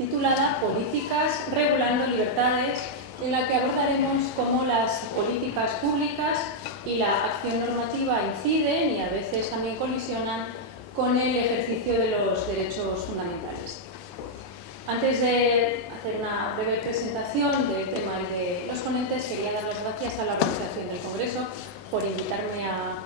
titulada Políticas regulando libertades, en la que abordaremos cómo las políticas públicas y la acción normativa inciden y a veces también colisionan con el ejercicio de los derechos fundamentales. Antes de hacer una breve presentación del tema de los ponentes, quería dar las gracias a la organización del Congreso por invitarme a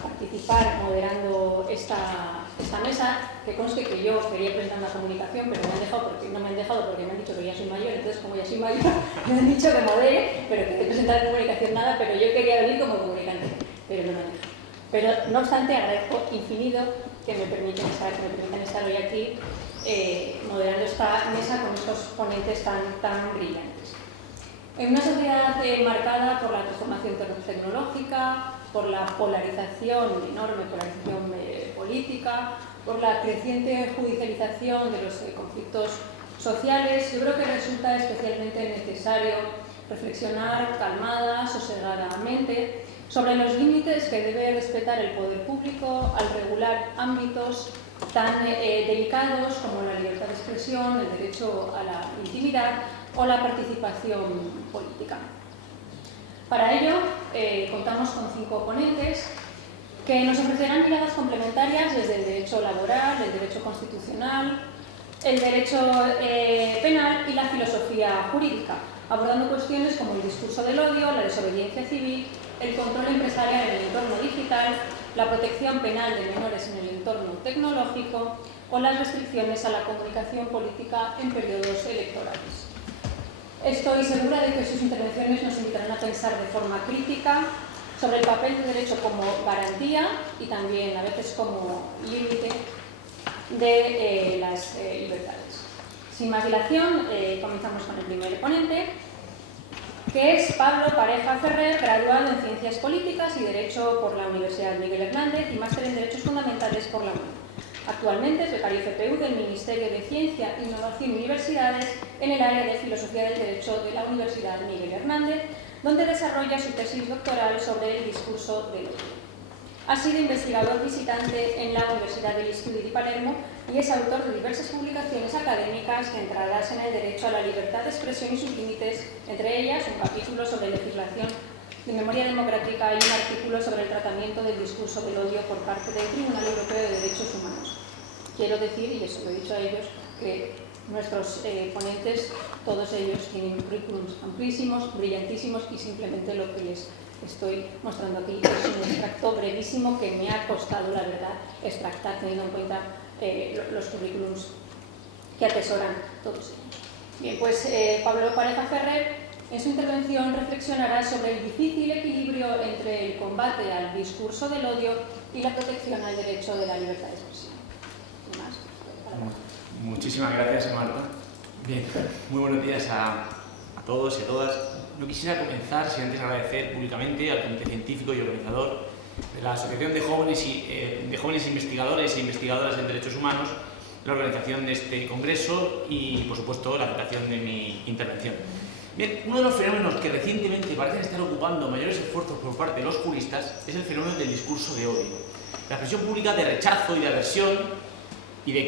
participar moderando esta mesa, que conste que yo quería presentar una comunicación, pero no me han dejado porque me han dicho que ya soy mayor, entonces como ya soy mayor, me han dicho que modere, pero que te presentar comunicación nada, pero yo quería venir como comunicante, pero no me han dejado. Pero no obstante, agradezco infinito que me permitan estar hoy aquí moderando esta mesa con estos ponentes tan brillantes. En una sociedad marcada por la transformación tecnológica, por la enorme polarización política, por la creciente judicialización de los conflictos sociales, yo creo que resulta especialmente necesario reflexionar calmada, sosegadamente, sobre los límites que debe respetar el poder público al regular ámbitos tan delicados como la libertad de expresión, el derecho a la intimidad o la participación política. Para ello, contamos con 5 ponentes que nos ofrecerán miradas complementarias desde el derecho laboral, el derecho constitucional, el derecho penal y la filosofía jurídica, abordando cuestiones como el discurso del odio, la desobediencia civil, el control empresarial en el entorno digital, la protección penal de menores en el entorno tecnológico o las restricciones a la comunicación política en periodos electorales. Estoy segura de que sus intervenciones nos invitarán a pensar de forma crítica sobre el papel del derecho como garantía y también a veces como límite de las libertades. Sin más dilación, comenzamos con el primer ponente, que es Pablo Pareja Ferrer, graduado en Ciencias Políticas y Derecho por la Universidad Miguel Hernández y máster en Derechos Fundamentales por la UNED. Actualmente es becario FPU del Ministerio de Ciencia, Innovación y Universidades en el área de Filosofía del Derecho de la Universidad Miguel Hernández, donde desarrolla su tesis doctoral sobre el discurso del odio. Ha sido investigador visitante en la Universidad degli Studi di Palermo y es autor de diversas publicaciones académicas centradas en el derecho a la libertad de expresión y sus límites, entre ellas un capítulo sobre legislación de memoria democrática y un artículo sobre el tratamiento del discurso del odio por parte del Tribunal Europeo de Derechos Humanos. Quiero decir, y eso lo he dicho a ellos, que nuestros ponentes, todos ellos tienen currículums amplísimos, brillantísimos y simplemente lo que les estoy mostrando aquí es un extracto brevísimo que me ha costado, la verdad, extractar teniendo en cuenta los currículums que atesoran todos ellos. Bien, pues Pablo Pareja Ferrer en su intervención reflexionará sobre el difícil equilibrio entre el combate al discurso del odio y la protección al derecho de la libertad de expresión. Muchísimas gracias, Marta. Bien, muy buenos días a todos y a todas. No quisiera comenzar sin antes agradecer públicamente al Comité Científico y Organizador de la Asociación de Jóvenes Investigadores e Investigadoras en Derechos Humanos la organización de este congreso y, por supuesto, la aceptación de mi intervención. Bien, uno de los fenómenos que recientemente parecen estar ocupando mayores esfuerzos por parte de los juristas es el fenómeno del discurso de odio. La expresión pública de rechazo y de aversión y la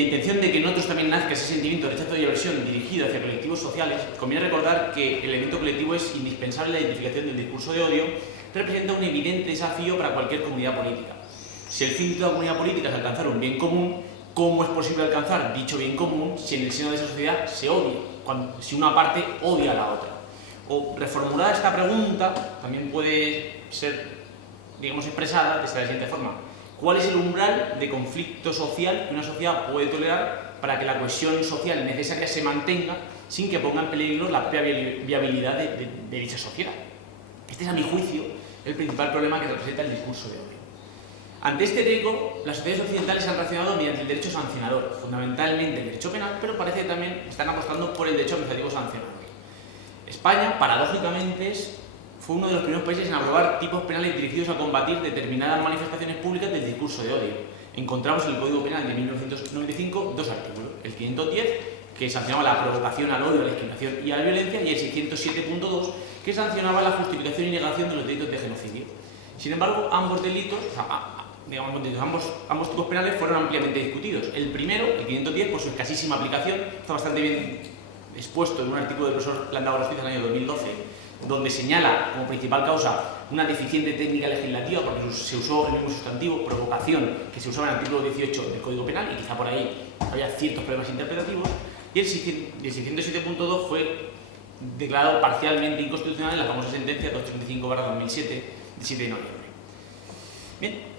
intención de que en otros también nazca ese sentimiento de rechazo y aversión dirigido hacia colectivos sociales. Conviene recordar que el elemento colectivo es indispensable en la identificación del discurso de odio, representa un evidente desafío para cualquier comunidad política. Si el fin de toda comunidad política es alcanzar un bien común, ¿cómo es posible alcanzar dicho bien común si en el seno de esa sociedad se odia? Si una parte odia a la otra. O reformulada esta pregunta, también puede ser, expresada de esta siguiente forma. ¿Cuál es el umbral de conflicto social que una sociedad puede tolerar para que la cohesión social necesaria se mantenga sin que ponga en peligro la propia viabilidad de dicha sociedad? Este es, a mi juicio, el principal problema que representa el discurso de odio. Ante este riesgo, las sociedades occidentales han reaccionado mediante el derecho sancionador, fundamentalmente el derecho penal, pero parece que también están apostando por el derecho administrativo sancionador. España, paradójicamente, fue uno de los primeros países en aprobar tipos penales dirigidos a combatir determinadas manifestaciones públicas del discurso de odio. Encontramos en el Código Penal de 1995 dos artículos, el 510, que sancionaba la provocación al odio, a la discriminación y a la violencia, y el 607.2, que sancionaba la justificación y negación de los delitos de genocidio. Sin embargo, ambos delitos, digamos, ambos tipos penales fueron ampliamente discutidos. El primero, el 510, por su escasísima aplicación, está bastante bien expuesto en un artículo del profesor Landau Orozco del año 2012, donde señala como principal causa una deficiente técnica legislativa, porque se usó el mismo sustantivo, provocación, que se usaba en el artículo 18 del Código Penal, y quizá por ahí había ciertos problemas interpretativos, y el 607.2 fue declarado parcialmente inconstitucional en la famosa sentencia 235/2007 del 7 de noviembre. Bien,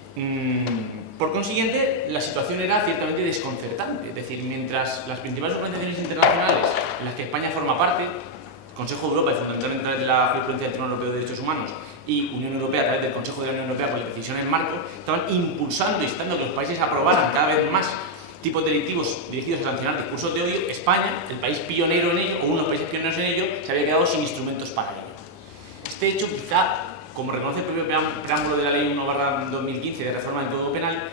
por consiguiente, la situación era ciertamente desconcertante, es decir, mientras las principales organizaciones internacionales en las que España forma parte, Consejo de Europa y fundamentalmente a través de la jurisprudencia del Tribunal Europeo de Derechos Humanos y Unión Europea a través del Consejo de la Unión Europea con la decisión en marco, estaban impulsando y instando a que los países aprobaran cada vez más tipos delictivos dirigidos a sancionar discursos de odio. España, el país pionero en ello, o uno de los países pioneros en ello, se había quedado sin instrumentos para ello. Este hecho, quizá, como reconoce el propio preámbulo de la Ley 1/2015 de reforma del Código Penal,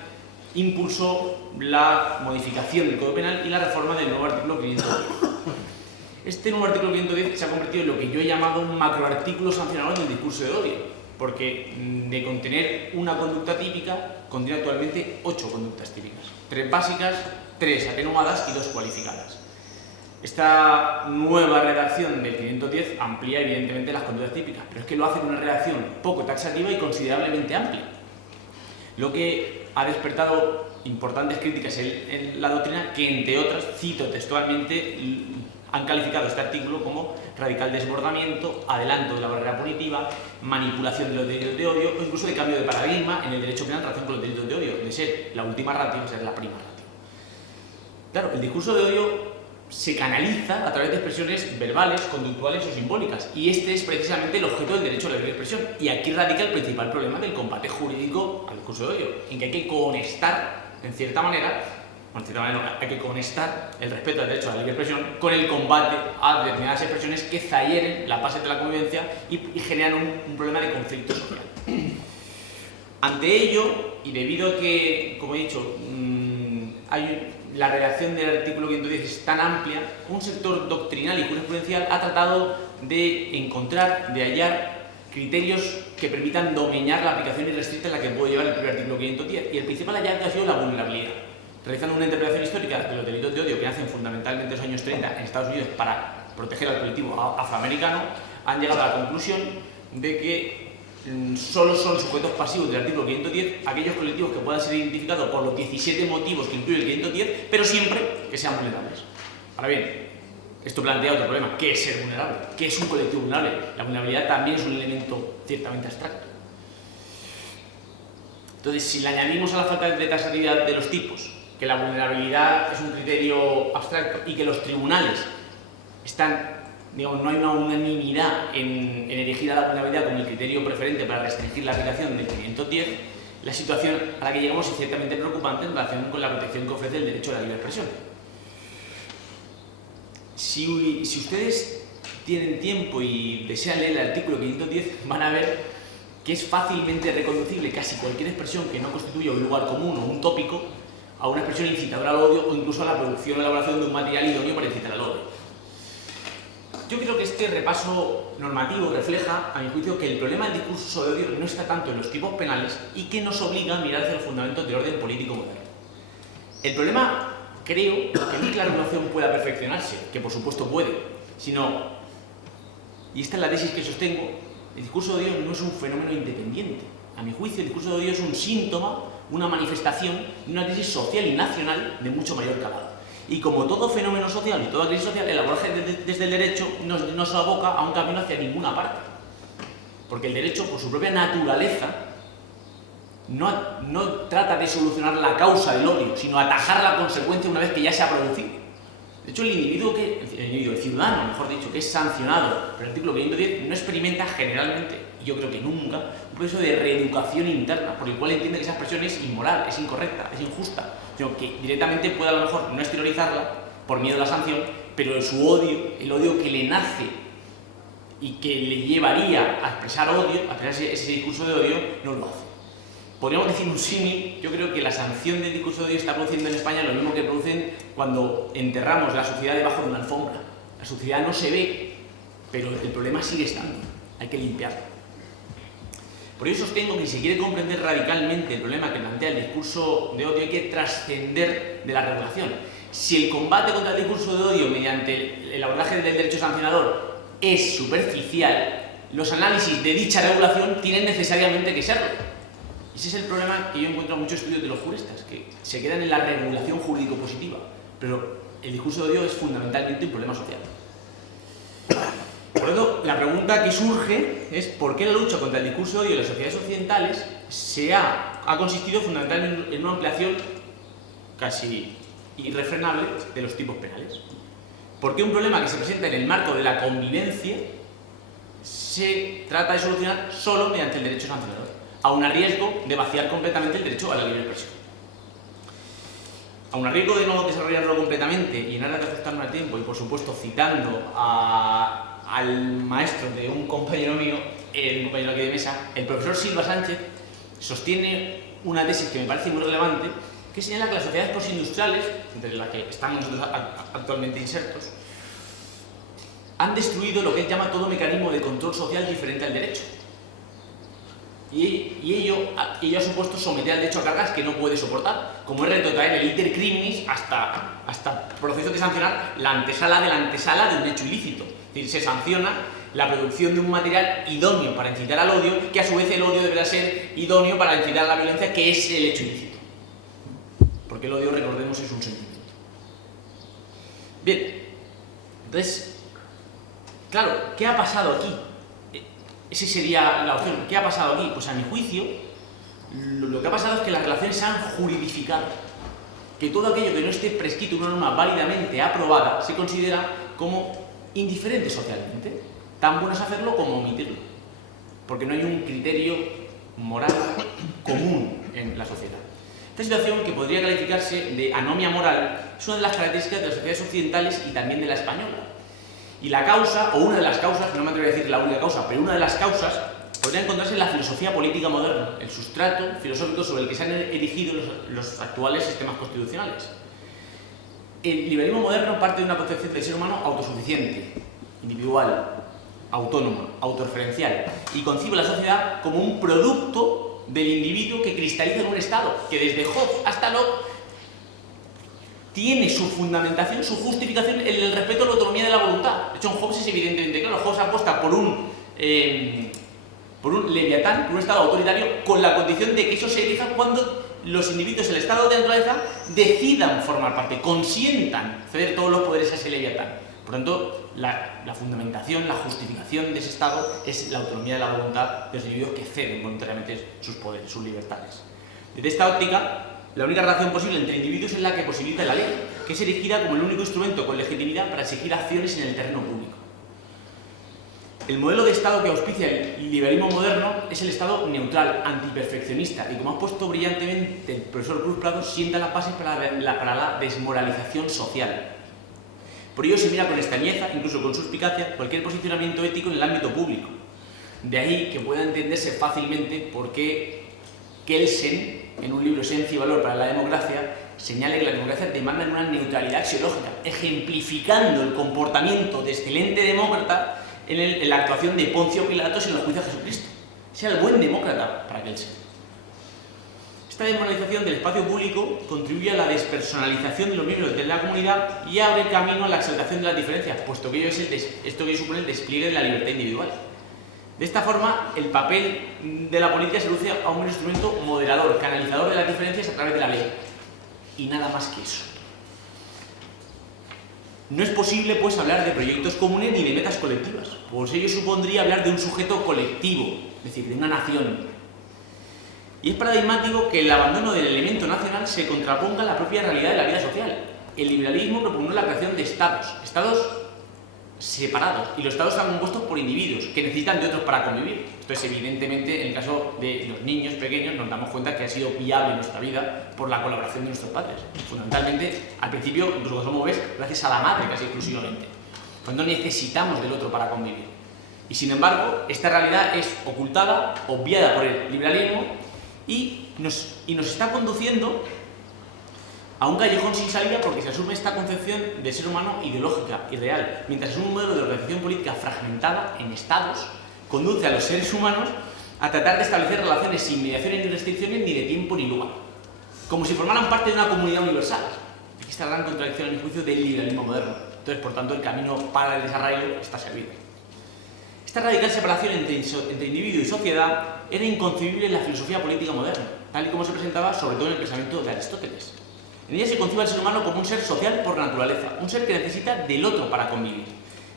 impulsó la modificación del Código Penal y la reforma del nuevo artículo 510. Este nuevo artículo 510 se ha convertido en lo que yo he llamado un macroartículo sancionador del discurso de odio, porque de contener una conducta típica, contiene actualmente 8 conductas típicas, 3 básicas, 3 atenuadas y 2 cualificadas. Esta nueva redacción del 510 amplía evidentemente las conductas típicas, pero es que lo hace con una redacción poco taxativa y considerablemente amplia, lo que ha despertado importantes críticas en la doctrina, que entre otras, cito textualmente, han calificado este artículo como radical desbordamiento, adelanto de la barrera punitiva, manipulación de los delitos de odio o incluso de cambio de paradigma en el derecho penal en relación con los delitos de odio, de ser la última ratio a ser la prima ratio. Claro, el discurso de odio se canaliza a través de expresiones verbales, conductuales o simbólicas, y este es precisamente el objeto del derecho a la libre expresión. Y aquí radica el principal problema del combate jurídico al discurso de odio, en que hay que conectar, en cierta manera, hay que conectar el respeto al derecho a la libre expresión con el combate a determinadas expresiones que zahieren la base de la convivencia y generan un problema de conflicto social. Ante ello, y debido a que, como he dicho, la redacción del artículo 510 es tan amplia, un sector doctrinal y jurisprudencial ha tratado de encontrar, de hallar criterios que permitan domeñar la aplicación irrestricta en la que puede llevar el primer artículo 510, y el principal hallazgo ha sido la vulnerabilidad. Realizando una interpretación histórica de los delitos de odio que nacen fundamentalmente en los años 30 en Estados Unidos para proteger al colectivo afroamericano, han llegado a la conclusión de que solo son sujetos pasivos del artículo 510 aquellos colectivos que puedan ser identificados por los 17 motivos que incluye el 510, pero siempre que sean vulnerables. Ahora bien, esto plantea otro problema: ¿qué es ser vulnerable? ¿Qué es un colectivo vulnerable? La vulnerabilidad también es un elemento ciertamente abstracto. Entonces, si le añadimos a la falta de taxatividad de los tipos que la vulnerabilidad es un criterio abstracto y que los tribunales están, digamos, no hay una unanimidad en erigir a la vulnerabilidad como el criterio preferente para restringir la aplicación del 510, la situación a la que llegamos es ciertamente preocupante en relación con la protección que ofrece el derecho a la libre expresión. Si ustedes tienen tiempo y desean leer el artículo 510, van a ver que es fácilmente reconducible casi cualquier expresión que no constituya un lugar común o un tópico a una expresión incitadora al odio o incluso a la producción o elaboración de un material idóneo para incitar al odio. Yo creo que este repaso normativo refleja, a mi juicio, que el problema del discurso de odio no está tanto en los tipos penales y que nos obliga a mirar hacia los fundamentos del orden político moderno. El problema, creo, que ni que la regulación pueda perfeccionarse, que por supuesto puede, sino, y esta es la tesis que sostengo, el discurso de odio no es un fenómeno independiente. A mi juicio, el discurso de odio es un síntoma, una manifestación de una crisis social y nacional de mucho mayor calado. Y como todo fenómeno social y toda crisis social, el abordaje desde el derecho nos aboca a un camino hacia ninguna parte. Porque el derecho, por su propia naturaleza, no trata de solucionar la causa del odio, sino atajar la consecuencia una vez que ya se ha producido. De hecho, el ciudadano, mejor dicho, que es sancionado por el artículo 510, no experimenta generalmente, y yo creo que nunca, un proceso de reeducación interna, por el cual entiende que esa expresión es inmoral, es incorrecta, es injusta, sino que directamente puede a lo mejor no exteriorizarla por miedo a la sanción, pero su odio, el odio que le nace y que le llevaría a expresar odio, a expresar ese discurso de odio, no lo hace. Podríamos decir un símil. Yo creo que la sanción del discurso de odio está produciendo en España lo mismo que producen cuando enterramos la sociedad debajo de una alfombra. La sociedad no se ve, pero el problema sigue estando, hay que limpiarlo. Por ello sostengo que si se quiere comprender radicalmente el problema que plantea el discurso de odio hay que trascender de la regulación. Si el combate contra el discurso de odio mediante el abordaje del derecho sancionador es superficial, los análisis de dicha regulación tienen necesariamente que serlo. Ese es el problema que yo encuentro en muchos estudios de los juristas, que se quedan en la regulación jurídico-positiva, pero el discurso de odio es fundamentalmente un problema social. Por lo tanto, la pregunta que surge es ¿por qué la lucha contra el discurso de odio en las sociedades occidentales ha consistido fundamentalmente en una ampliación casi irrefrenable de los tipos penales? ¿Por qué un problema que se presenta en el marco de la convivencia se trata de solucionar solo mediante el derecho sancionador, aun a riesgo de vaciar completamente el derecho a la libre expresión? Aun a riesgo de no desarrollarlo completamente y en aras de ajustarme al tiempo y por supuesto citando al maestro de un compañero mío, un compañero aquí de mesa, el profesor Silva Sánchez sostiene una tesis que me parece muy relevante, que señala que las sociedades postindustriales, entre las que estamos nosotros actualmente insertos, han destruido lo que él llama todo mecanismo de control social diferente al derecho. Y ello ha supuesto someter al derecho a cargas que no puede soportar, como es retrotraer el iter criminis hasta procesos de sancionar la antesala de la antesala de un hecho ilícito. Es decir, se sanciona la producción de un material idóneo para incitar al odio, que a su vez el odio deberá ser idóneo para incitar a la violencia, que es el hecho ilícito. Porque el odio, recordemos, es un sentimiento. Bien, entonces, claro, ¿qué ha pasado aquí? Esa sería la opción. ¿Qué ha pasado aquí? Pues a mi juicio, lo que ha pasado es que las relaciones se han juridificado. Que todo aquello que no esté prescrito en una norma válidamente aprobada se considera como indiferente socialmente. Tan bueno es hacerlo como omitirlo. Porque no hay un criterio moral común en la sociedad. Esta situación, que podría calificarse de anomia moral, es una de las características de las sociedades occidentales y también de la española. Y la causa, o una de las causas, no me atrevo a decir la única causa, pero una de las causas podría encontrarse en la filosofía política moderna, el sustrato filosófico sobre el que se han erigido los actuales sistemas constitucionales. El liberalismo moderno parte de una concepción del ser humano autosuficiente, individual, autónoma, autorreferencial, y concibe la sociedad como un producto del individuo que cristaliza en un Estado, que desde Hobbes hasta Locke tiene su fundamentación, su justificación en el respeto a la autonomía de la voluntad. De hecho, en Hobbes es evidentemente claro. Hobbes apuesta por un leviatán, por un Estado autoritario, con la condición de que eso se elija cuando los individuos, el Estado de naturaleza, decidan formar parte, consientan ceder todos los poderes a ese leviatán. Por tanto, la fundamentación, la justificación de ese Estado es la autonomía de la voluntad de los individuos que ceden voluntariamente sus poderes, sus libertades. Desde esta óptica, la única relación posible entre individuos es la que posibilita la ley, que es erigida como el único instrumento con legitimidad para exigir acciones en el terreno público. El modelo de Estado que auspicia el liberalismo moderno es el Estado neutral, antiperfeccionista, y como ha puesto brillantemente el profesor Cruz Prado, sienta las bases para la desmoralización social. Por ello se mira con extrañeza, incluso con suspicacia, cualquier posicionamiento ético en el ámbito público. De ahí que pueda entenderse fácilmente por qué Kelsen, en un libro Esencia y Valor para la Democracia, señala que la democracia demanda una neutralidad axiológica, ejemplificando el comportamiento de excelente demócrata en la actuación de Poncio Pilatos en el juicio a Jesucristo. Sea el buen demócrata para Kelsen. Esta desmoralización del espacio público contribuye a la despersonalización de los miembros de la comunidad y abre camino a la exaltación de las diferencias, puesto que esto que supone el despliegue de la libertad individual. De esta forma, el papel de la política se reduce a un instrumento moderador, canalizador de las diferencias a través de la ley. Y nada más que eso. No es posible, pues, hablar de proyectos comunes ni de metas colectivas, pues ello supondría hablar de un sujeto colectivo, es decir, de una nación. Y es paradigmático que el abandono del elemento nacional se contraponga a la propia realidad de la vida social. El liberalismo propugnó la creación de estados separados, y los estados están compuestos por individuos que necesitan de otros para convivir. Entonces, evidentemente, en el caso de los niños pequeños nos damos cuenta que ha sido viable nuestra vida por la colaboración de nuestros padres. Fundamentalmente, al principio, incluso cuando somos bebés, gracias a la madre casi exclusivamente, cuando necesitamos del otro para convivir. Y sin embargo, esta realidad es ocultada, obviada por el liberalismo y nos está conduciendo a un callejón sin salida, porque se asume esta concepción del ser humano ideológica y real, mientras un modelo de organización política fragmentada en estados conduce a los seres humanos a tratar de establecer relaciones sin mediaciones ni restricciones ni de tiempo ni lugar, como si formaran parte de una comunidad universal. Aquí está la gran contradicción, a mi juicio, del liberalismo moderno. Entonces, por tanto, el camino para el desarrollo está servido. Esta radical separación entre individuo y sociedad era inconcebible en la filosofía política moderna, tal y como se presentaba sobre todo en el pensamiento de Aristóteles. En ella se concibe al ser humano como un ser social por naturaleza, un ser que necesita del otro para convivir.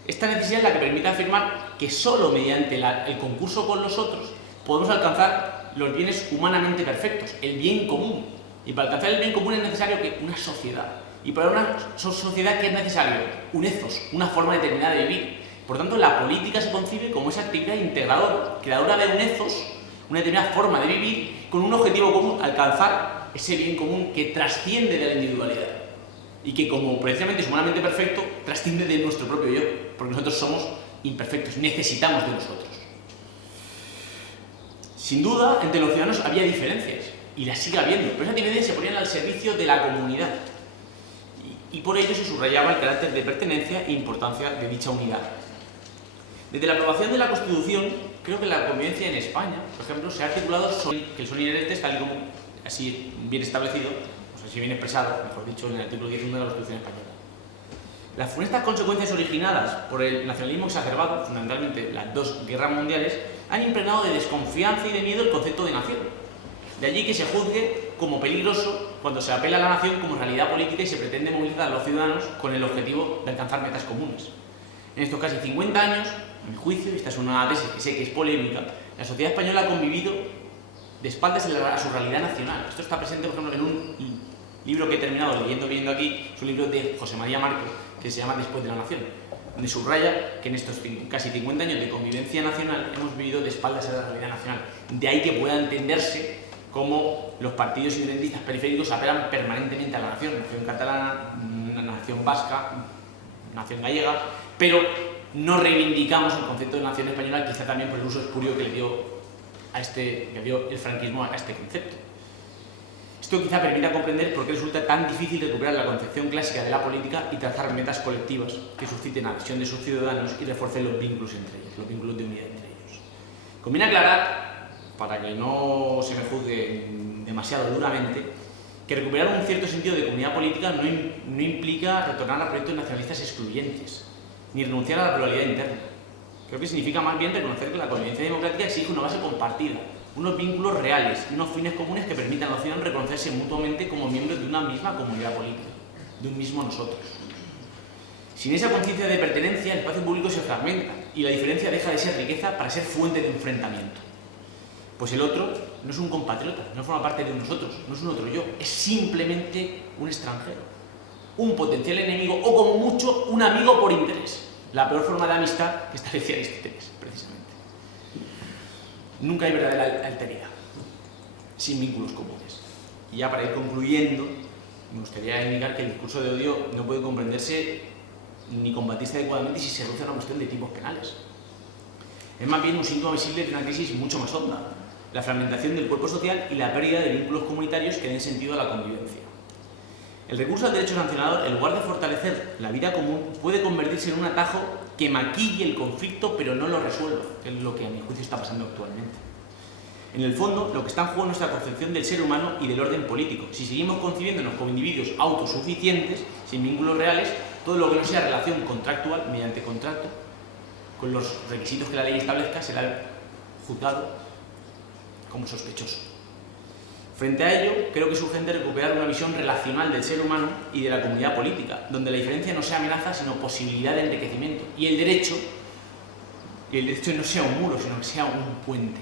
Esta necesidad es la que permite afirmar que solo mediante el concurso con los otros podemos alcanzar los bienes humanamente perfectos, el bien común. Y para alcanzar el bien común es necesario que una sociedad. Y para una sociedad, ¿qué es necesario? Un ethos, una forma determinada de vivir. Por tanto, la política se concibe como esa actividad integradora, creadora de un ethos, una determinada forma de vivir, con un objetivo común, alcanzar ese bien común que trasciende de la individualidad. Y que, como precisamente es humanamente perfecto, trasciende de nuestro propio yo, porque nosotros somos imperfectos, necesitamos de nosotros. Sin duda, entre los ciudadanos había diferencias, y las sigue habiendo, pero esas diferencias se ponían al servicio de la comunidad. Y por ello se subrayaba el carácter de pertenencia e importancia de dicha unidad. Desde la aprobación de la Constitución, creo que la convivencia en España, por ejemplo, se ha articulado que el son inherentes, tal y como así bien establecido, o sea, así bien expresado, mejor dicho, en el artículo 11 de la Constitución española. Las funestas consecuencias originadas por el nacionalismo exacerbado, fundamentalmente las dos guerras mundiales, han impregnado de desconfianza y de miedo el concepto de nación. De allí que se juzgue como peligroso cuando se apela a la nación como realidad política y se pretende movilizar a los ciudadanos con el objetivo de alcanzar metas comunes. En estos casi 50 años, a mi juicio, y esta es una tesis que sé que es polémica, la sociedad española ha convivido de espaldas a su realidad nacional. Esto está presente, por ejemplo, en un libro que he terminado leyendo aquí, es un libro de José María Marco, que se llama Después de la Nación, donde subraya que en estos casi 50 años de convivencia nacional hemos vivido de espaldas a la realidad nacional. De ahí que pueda entenderse cómo los partidos independentistas periféricos apelan permanentemente a la nación catalana, nación vasca, nación gallega, pero no reivindicamos el concepto de nación española, quizá también por el uso espurio que le dio el franquismo a este concepto. Esto quizá permita comprender por qué resulta tan difícil recuperar la concepción clásica de la política y trazar metas colectivas que susciten adhesión de sus ciudadanos y refuercen los vínculos entre ellos, los vínculos de unidad entre ellos. Conviene aclarar, para que no se me juzgue demasiado duramente, que recuperar un cierto sentido de comunidad política no implica retornar a proyectos nacionalistas excluyentes, ni renunciar a la pluralidad interna. Creo que significa más bien reconocer que la convivencia democrática exige una base compartida, unos vínculos reales y unos fines comunes que permitan a los ciudadanos reconocerse mutuamente como miembros de una misma comunidad política, de un mismo nosotros. Sin esa conciencia de pertenencia, el espacio público se fragmenta y la diferencia deja de ser riqueza para ser fuente de enfrentamiento. Pues el otro no es un compatriota, no forma parte de nosotros, no es un otro yo, es simplemente un extranjero, un potencial enemigo o como mucho un amigo por interés, la peor forma de amistad que establecía Aristóteles, precisamente. Nunca hay verdadera alteridad, sin vínculos comunes. Y ya para ir concluyendo, me gustaría indicar que el discurso de odio no puede comprenderse ni combatirse adecuadamente si se reduce a una cuestión de tipos penales. Es más bien un síntoma visible de una crisis mucho más honda, la fragmentación del cuerpo social y la pérdida de vínculos comunitarios que den sentido a la convivencia. El recurso al derecho sancionador, en lugar de fortalecer la vida común, puede convertirse en un atajo que maquille el conflicto pero no lo resuelva, que es lo que a mi juicio está pasando actualmente. En el fondo, lo que está en juego es nuestra concepción del ser humano y del orden político. Si seguimos concibiéndonos como individuos autosuficientes, sin vínculos reales, todo lo que no sea relación contractual, mediante contrato, con los requisitos que la ley establezca, será juzgado como sospechoso. Frente a ello, creo que es urgente recuperar una visión relacional del ser humano y de la comunidad política, donde la diferencia no sea amenaza, sino posibilidad de enriquecimiento, y el derecho no sea un muro, sino que sea un puente.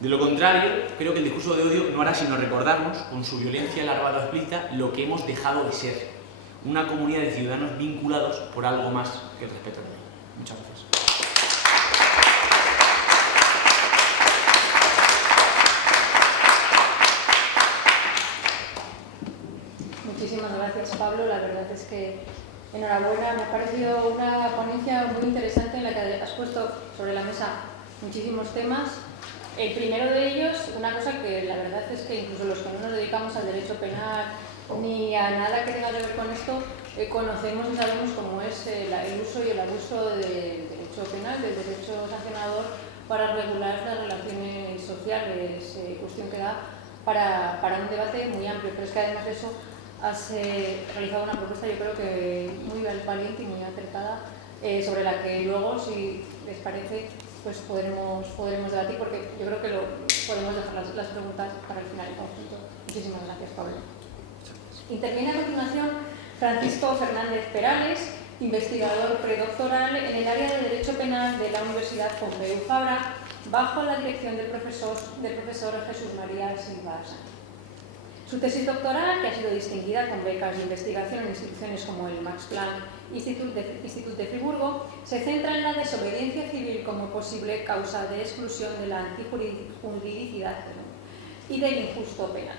De lo contrario, creo que el discurso de odio no hará sino recordarnos, con su violencia larvada o explícita, lo que hemos dejado de ser, una comunidad de ciudadanos vinculados por algo más que el respeto de la ley. Muchas gracias. Muchísimas gracias, Pablo. La verdad es que enhorabuena. Me ha parecido una ponencia muy interesante en la que has puesto sobre la mesa muchísimos temas. El primero de ellos, una cosa que la verdad es que incluso los que no nos dedicamos al derecho penal ni a nada que tenga que ver con esto, conocemos y sabemos cómo es el uso y el abuso del derecho penal, del derecho sancionador, para regular las relaciones sociales, cuestión que da para un debate muy amplio, pero es que además de eso has realizado una propuesta, yo creo que muy valiente y muy acertada, sobre la que luego, si les parece, pues podremos debatir, porque yo creo que podemos dejar las preguntas para el final del conjunto. Muchísimas gracias, Pablo. Interviene a continuación Francisco Fernández Perales, investigador predoctoral en el área de Derecho Penal de la Universidad Pompeu Fabra, bajo la dirección del profesor Jesús María Silva Sánchez. Su tesis doctoral, que ha sido distinguida con becas de investigación en instituciones como el Max Planck Institut de Friburgo, se centra en la desobediencia civil como posible causa de exclusión de la antijuridicidad y del injusto penal.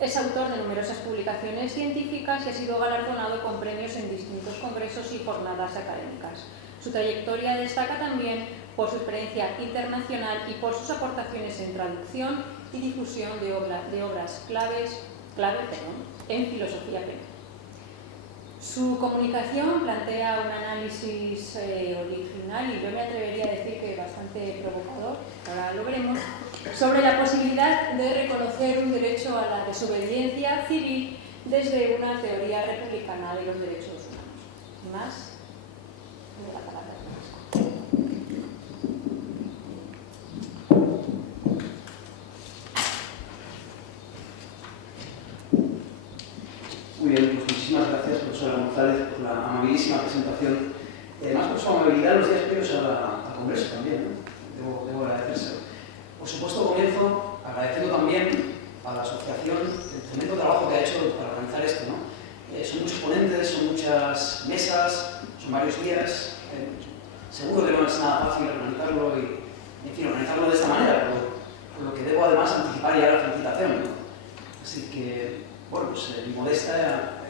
Es autor de numerosas publicaciones científicas y ha sido galardonado con premios en distintos congresos y jornadas académicas. Su trayectoria destaca también por su experiencia internacional y por sus aportaciones en traducción y difusión de obras clave en filosofía penal. Su comunicación plantea un análisis original y yo me atrevería a decir que bastante provocador, ahora lo veremos, sobre la posibilidad de reconocer un derecho a la desobediencia civil desde una teoría republicana de los derechos humanos. Sin más, doy la palabra. Muy bien, pues muchísimas gracias, profesora González, por la amabilísima presentación. Además, por su amabilidad los días previos al Congreso también, ¿no? Debo agradecérselo. Por supuesto, comienzo agradeciendo también a la asociación el tremendo trabajo que ha hecho para organizar esto, ¿no? Son muchos ponentes, son muchas mesas, son varios días. Seguro que no es nada fácil organizarlo y, en fin, organizarlo de esta manera, por lo que debo además anticipar ya la felicitación, ¿no? Así que, bueno, pues mi modesta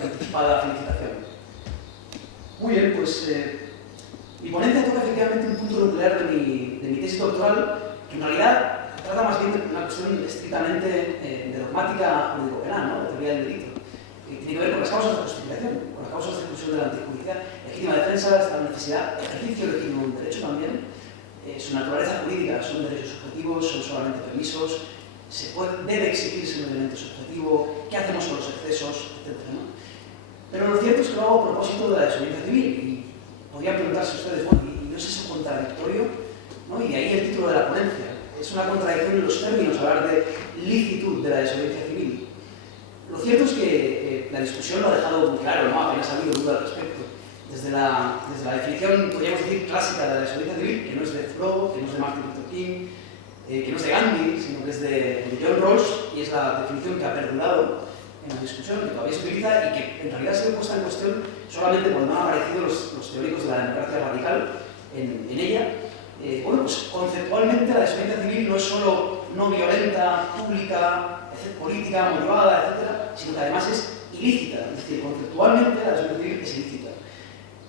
anticipada felicitación. Muy bien, pues mi ponencia toca efectivamente un punto nuclear de mi tesis doctoral, que en realidad trata más bien de una cuestión estrictamente de dogmática jurídico-penal, ¿no? De teoría del delito. Tiene que ver con las causas de justificación, con las causas de exclusión de la antijuridicidad, legítima defensa, esta necesidad, ejercicio legítimo de un derecho también, su naturaleza jurídica, son derechos subjetivos, son solamente permisos, debe exigirse un elemento subjetivo, qué hacemos con los excesos, etc., ¿no? Pero lo cierto es que lo hago a propósito de la desobediencia civil y podrían preguntarse ustedes, bueno, ¿y no es eso contradictorio? ¿No? Y de ahí el título de la ponencia. Es una contradicción en los términos hablar de licitud de la desobediencia civil. Lo cierto es que la discusión lo ha dejado muy claro, ¿no? Apenas ha habido duda al respecto. Desde la definición, podríamos decir, clásica de la desobediencia civil, que no es de Thoreau, que no es de Martin Luther King, que no es de Gandhi, sino que es de John Rawls, y es la definición que ha perdurado en la discusión, que todavía se utiliza y que en realidad ha sido puesta en cuestión solamente cuando han aparecido los teóricos de la democracia radical en ella. Bueno, pues conceptualmente la desobediencia civil no es solo no violenta, pública, política, motivada, etc., sino que además es ilícita. Es decir, conceptualmente la desobediencia civil es ilícita.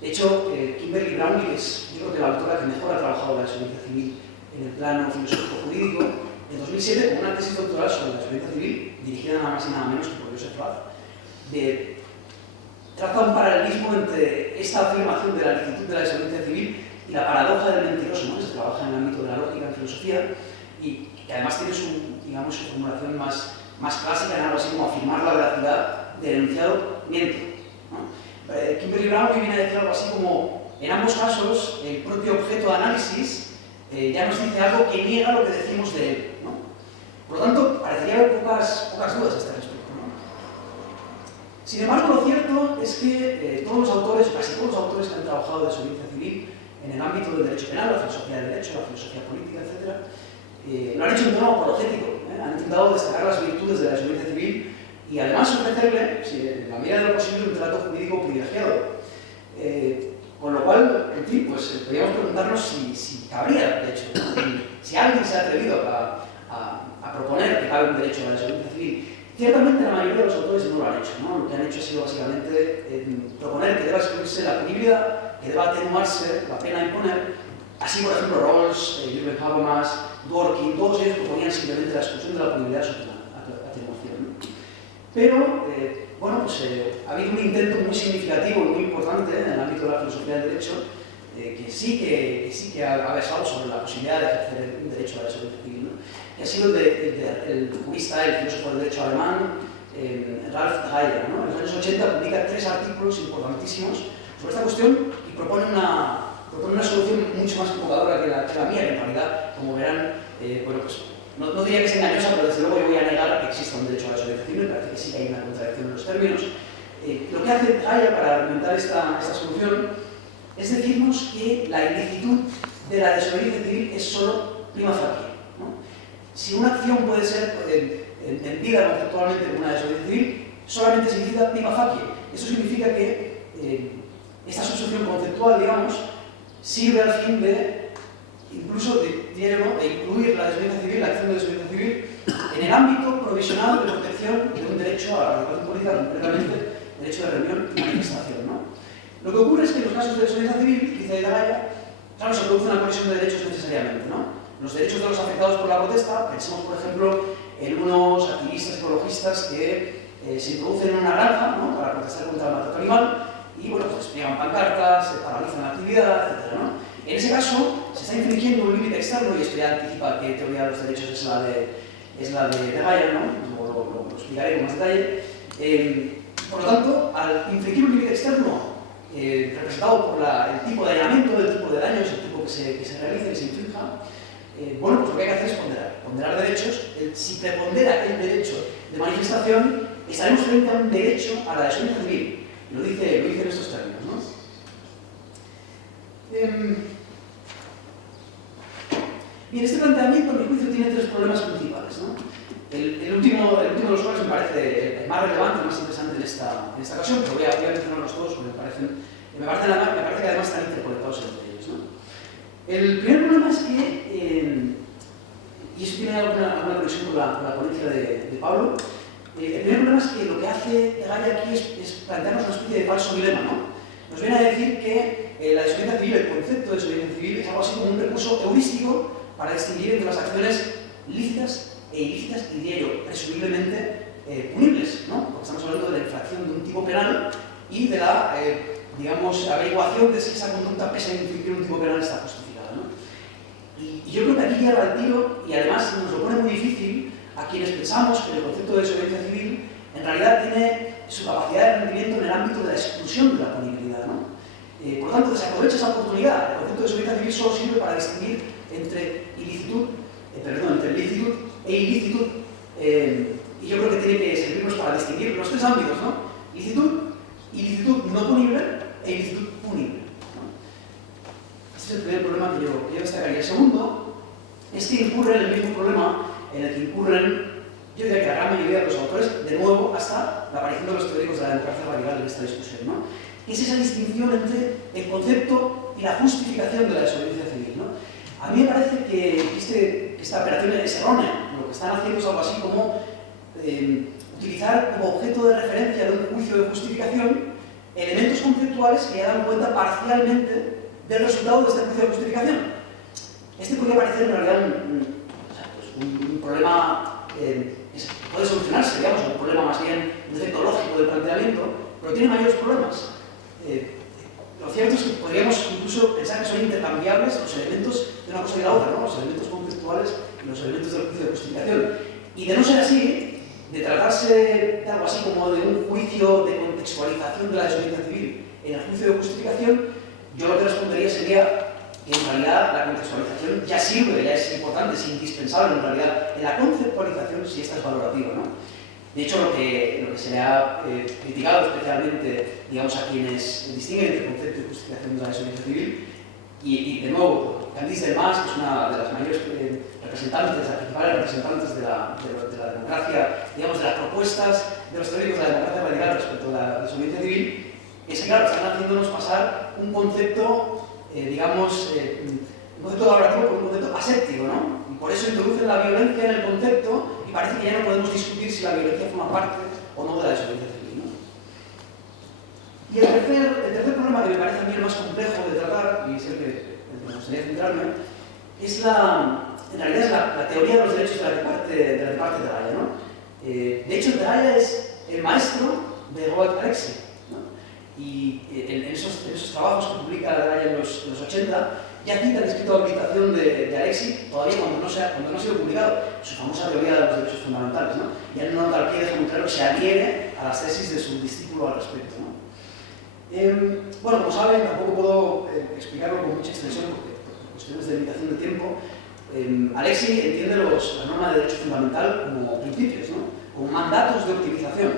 De hecho, Kimberly Brownlee, que es yo creo que la autora que mejor ha trabajado la desobediencia civil en el plano filosófico-jurídico, en 2007, con una tesis doctoral sobre la desobediencia civil, dirigida nada más y nada menos que por Joseph Rath, traza un paralelismo entre esta afirmación de la licitud de la desobediencia civil y la paradoja del mentiroso, ¿no? Que se trabaja en el ámbito de la lógica en filosofía y que además tiene su formulación más clásica en algo así como afirmar la veracidad del enunciado miente, ¿no? Kimberly Brownlee viene a decir algo así como, en ambos casos, el propio objeto de análisis ya nos dice algo que niega lo que decimos de él, ¿no? Por lo tanto, parecería haber pocas dudas a este respecto, ¿no? Sin embargo, lo cierto es que todos los autores, o casi todos los autores que han trabajado de desobediencia civil en el ámbito del derecho penal, la filosofía del derecho, la filosofía política, etc., lo han hecho en tono apologético, han intentado destacar las virtudes de la desobediencia civil y además ofrecerle, en la medida de lo posible, un trato jurídico privilegiado. Con lo cual, en fin, pues podríamos preguntarnos si cabría, de hecho, si alguien se ha atrevido a proponer que cabe un derecho a la desobediencia civil. Ciertamente la mayoría de los autores no lo han hecho, ¿no? Lo que han hecho ha sido básicamente proponer que deba excluirse la punibilidad, que deba atenuarse la pena a imponer. Así, por ejemplo, Rawls, Jürgen Habermas, Dworkin, todos ellos proponían simplemente la exclusión de la punibilidad sobre la atenuación, ¿no? Pero, bueno, pues ha habido un intento muy significativo y muy importante en el ámbito de la filosofía del derecho que sí que ha versado sobre la posibilidad de ejercer un derecho a la desobediencia civil, ¿no? Que ha sido el jurista, el filósofo del derecho alemán, Ralph Dreyer, ¿no? En los años 80 publica 3 artículos importantísimos sobre esta cuestión y propone una solución mucho más provocadora que la mía, que en realidad, como verán, bueno, pues no diría que es engañosa, pero desde luego yo voy a negar que exista un derecho a la desobediencia civil, me parece que sí que hay una contradicción en los términos. Lo que hace Dreyer para argumentar esta solución es decirnos que la ilicitud de la desobediencia civil es solo prima facie, ¿no? Si una acción puede ser entendida conceptualmente como una desobediencia civil, solamente significa prima facie. Eso significa que esta solución conceptual, digamos, sirve al fin de, incluso diría yo, de incluir la desobediencia civil, la acción de desobediencia civil, en el ámbito provisional de protección de un derecho a la participación política, concretamente derecho de reunión y manifestación, ¿no? Lo que ocurre es que en los casos de desobediencia civil, dice Dreyer, claro, se produce una colisión de derechos necesariamente, ¿no? Los derechos de los afectados por la protesta, pensemos por ejemplo en unos activistas ecologistas que se introducen en una granja, ¿no?, para protestar contra el maltrato animal y, bueno, pues despliegan pancartas, se paralizan la actividad, etc., ¿no? En ese caso se está infringiendo un límite externo, y esto ya anticipa qué teoría de los derechos es la de Dreyer, ¿no? Lo explicaré con más detalle. Por lo tanto, al infringir un límite externo representado por el tipo de allanamiento, el tipo de daños, el tipo que se realice, que se infrinja, bueno, pues lo que hay que hacer es ponderar derechos. Si prepondera el derecho de manifestación, estaremos frente a un derecho a la desobediencia civil. Lo dice en estos términos, ¿no? Bien, este planteamiento, a mi juicio, tiene 3 problemas principales, ¿no? El último de los cuales me parece el más relevante, el más interesante en esta ocasión, pero voy a mencionarlos todos porque me parece que además están interconectados entre ellos, ¿no? El primer problema es que, y eso tiene alguna conexión con la ponencia de Pablo, el primer problema es que lo que hace Dreyer aquí es plantearnos una especie de falso dilema, ¿no? Nos viene a decir que la desobediencia civil, el concepto de desobediencia civil, es algo así como un recurso heurístico para distinguir entre las acciones lícitas e ilícitas y, diría yo, presumiblemente punibles, ¿no? Porque estamos hablando de la infracción de un tipo penal y de la, digamos, averiguación de si esa conducta, pese a infringir un tipo penal, está justificada, ¿no? Y yo creo que aquí llega al tiro, y además nos lo pone muy difícil a quienes pensamos que el concepto de desobediencia civil en realidad tiene su capacidad de rendimiento en el ámbito de la exclusión de la punibilidad, ¿no? Por lo tanto, desaprovecha esa oportunidad. El concepto de desobediencia civil solo sirve para distinguir entre licitud e ilicitud, y yo creo que tiene que servirnos para distinguir los 3 ámbitos, ¿no? Ilicitud no punible e ilicitud punible, ¿no? Este es el primer problema que yo destacaría. El segundo es que incurre en el mismo problema en el que incurren, yo diría que la gran mayoría de los autores, de nuevo, hasta la aparición de los teóricos de la democracia radical en esta discusión, ¿no? Es esa distinción entre el concepto y la justificación de la desobediencia civil, ¿no? A mí me parece que esta operación es errónea. Lo que están haciendo es algo así como utilizar como objeto de referencia de un juicio de justificación elementos conceptuales que dan cuenta parcialmente del resultado de este juicio de justificación. Este podría parecer en realidad un problema que puede solucionarse, digamos, un problema más bien, un defecto lógico del planteamiento, pero tiene mayores problemas. Lo cierto es que podríamos incluso pensar que son intercambiables los elementos de una cosa y la otra, ¿no? Los elementos conceptuales y los elementos del juicio de justificación. Y de no ser así, de tratarse de algo así como de un juicio de contextualización de la desobediencia civil en el juicio de justificación, yo lo que respondería sería que en realidad la contextualización ya sirve, ya es importante, es indispensable en realidad. En la conceptualización sí esta es valorativa, ¿no? De hecho, lo que se le ha criticado especialmente, digamos, a quienes distinguen entre concepto y justificación de la desobediencia civil, y de nuevo, Candice Delmas, que es una de las mayores representantes, las principales representantes de la democracia, digamos, de las propuestas de los teóricos de la democracia radical respecto a la desobediencia civil, es que, claro, están haciéndonos pasar un concepto, digamos, un concepto valorativo por un concepto aséptico, ¿no? Y por eso introducen la violencia en el concepto y parece que ya no podemos discutir si la violencia forma parte o no de la desobediencia civil, ¿no? Y el tercer problema, que me parece a mí el más complejo de tratar, y es el que me gustaría centrarme, es en realidad es la teoría de los derechos de la que parte Dreyer, ¿no? De hecho, Dreyer es el maestro de Robert Alexei, ¿no? y en esos trabajos que publica Araya en los 80, ya cita el escrito de habilitación de Alexis, todavía cuando no ha sido publicado, su famosa teoría de los derechos fundamentales, ¿no? Y en una nota al pie deja muy claro que se adhiere a las tesis de su discípulo al respecto, ¿no? Bueno, como saben, tampoco puedo explicarlo con mucha extensión porque por cuestiones de limitación de tiempo. Alexis entiende la norma de derecho fundamental como principios, ¿no? Como mandatos de optimización,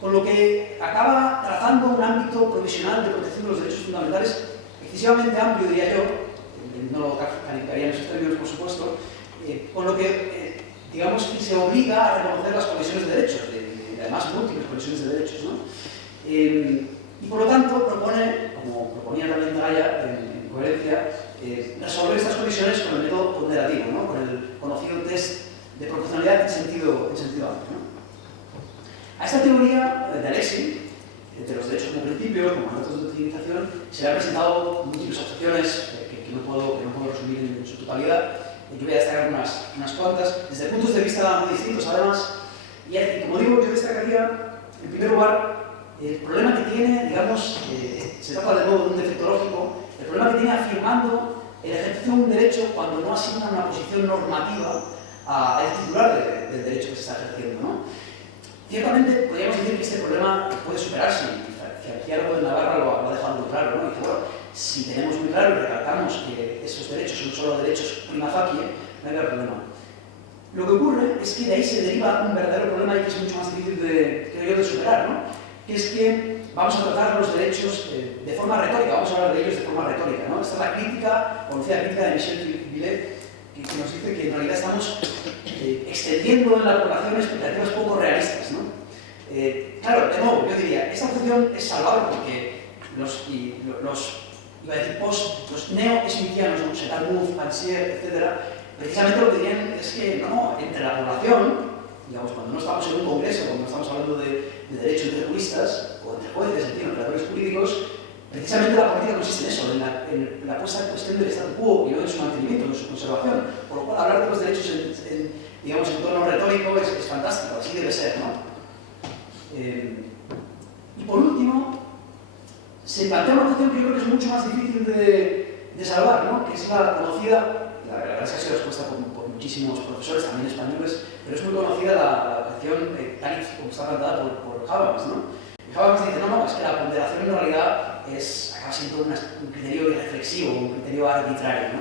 con lo que acaba trazando un ámbito provisional de protección de los derechos fundamentales excesivamente amplio, diría yo, no lo calificaría en esos términos, por supuesto, con lo que, digamos, que se obliga a reconocer las colisiones de derechos, además múltiples colisiones de derechos, ¿no? Y por lo tanto propone, como proponía también Araya en coherencia, resolver estas colisiones con el método ponderativo, ¿no? Con el conocido test de proporcionalidad en sentido amplio, ¿no? A esta teoría de Alexis, de los derechos como principio, como mandatos de utilización, se le han presentado múltiples objeciones que no puedo resumir en su totalidad. Yo voy a destacar unas cuantas, desde puntos de vista muy distintos, además. Y como digo, yo destacaría, en primer lugar, el problema que tiene, digamos, se trata de nuevo de un defecto lógico, el problema que tiene afirmando el ejercicio de un derecho cuando no asigna una posición normativa al titular del derecho que se está ejerciendo, ¿no? Ciertamente podríamos decir que este problema puede superarse, y Ciarciaro de Navarra lo ha dejado muy claro, ¿no? Dice, bueno, si tenemos muy claro y recalcamos que esos derechos son solo derechos prima facie, no hay problema. Lo que ocurre es que de ahí se deriva un verdadero problema y que es mucho más difícil de superar, ¿no? Que es que vamos a tratar los derechos de forma retórica, vamos a hablar de ellos de forma retórica, ¿no? Esta es la crítica, conocida crítica de Michel Villet, que nos dice que en realidad estamos extendiendo en la población expectativas poco realistas, ¿no? Claro, de nuevo, yo diría, esta opción es salvable porque los neo-smithianos, ¿no? Setarmouth, Ansier, etc., precisamente lo que dirían es que, no, entre la población, digamos, cuando no estamos en un congreso, cuando estamos hablando de derecho entre juristas, o entre jueces, en fin, operadores jurídicos, precisamente la política consiste en eso, en la puesta en cuestión del statu quo y no en su mantenimiento, en su conservación. Por lo cual, hablar de los derechos digamos, en tono retórico es fantástico, así debe ser, ¿no? Y por último, se plantea una cuestión que yo creo que es mucho más difícil de salvar, ¿no? Que es la conocida, la verdad es que ha sido expuesta por muchísimos profesores, también españoles, pero es muy conocida la cuestión tal y como está planteada por Habermas, ¿no? Y Habermas dice, no, es que la ponderación en realidad acaba siendo un criterio irreflexivo, un criterio arbitrario, ¿no?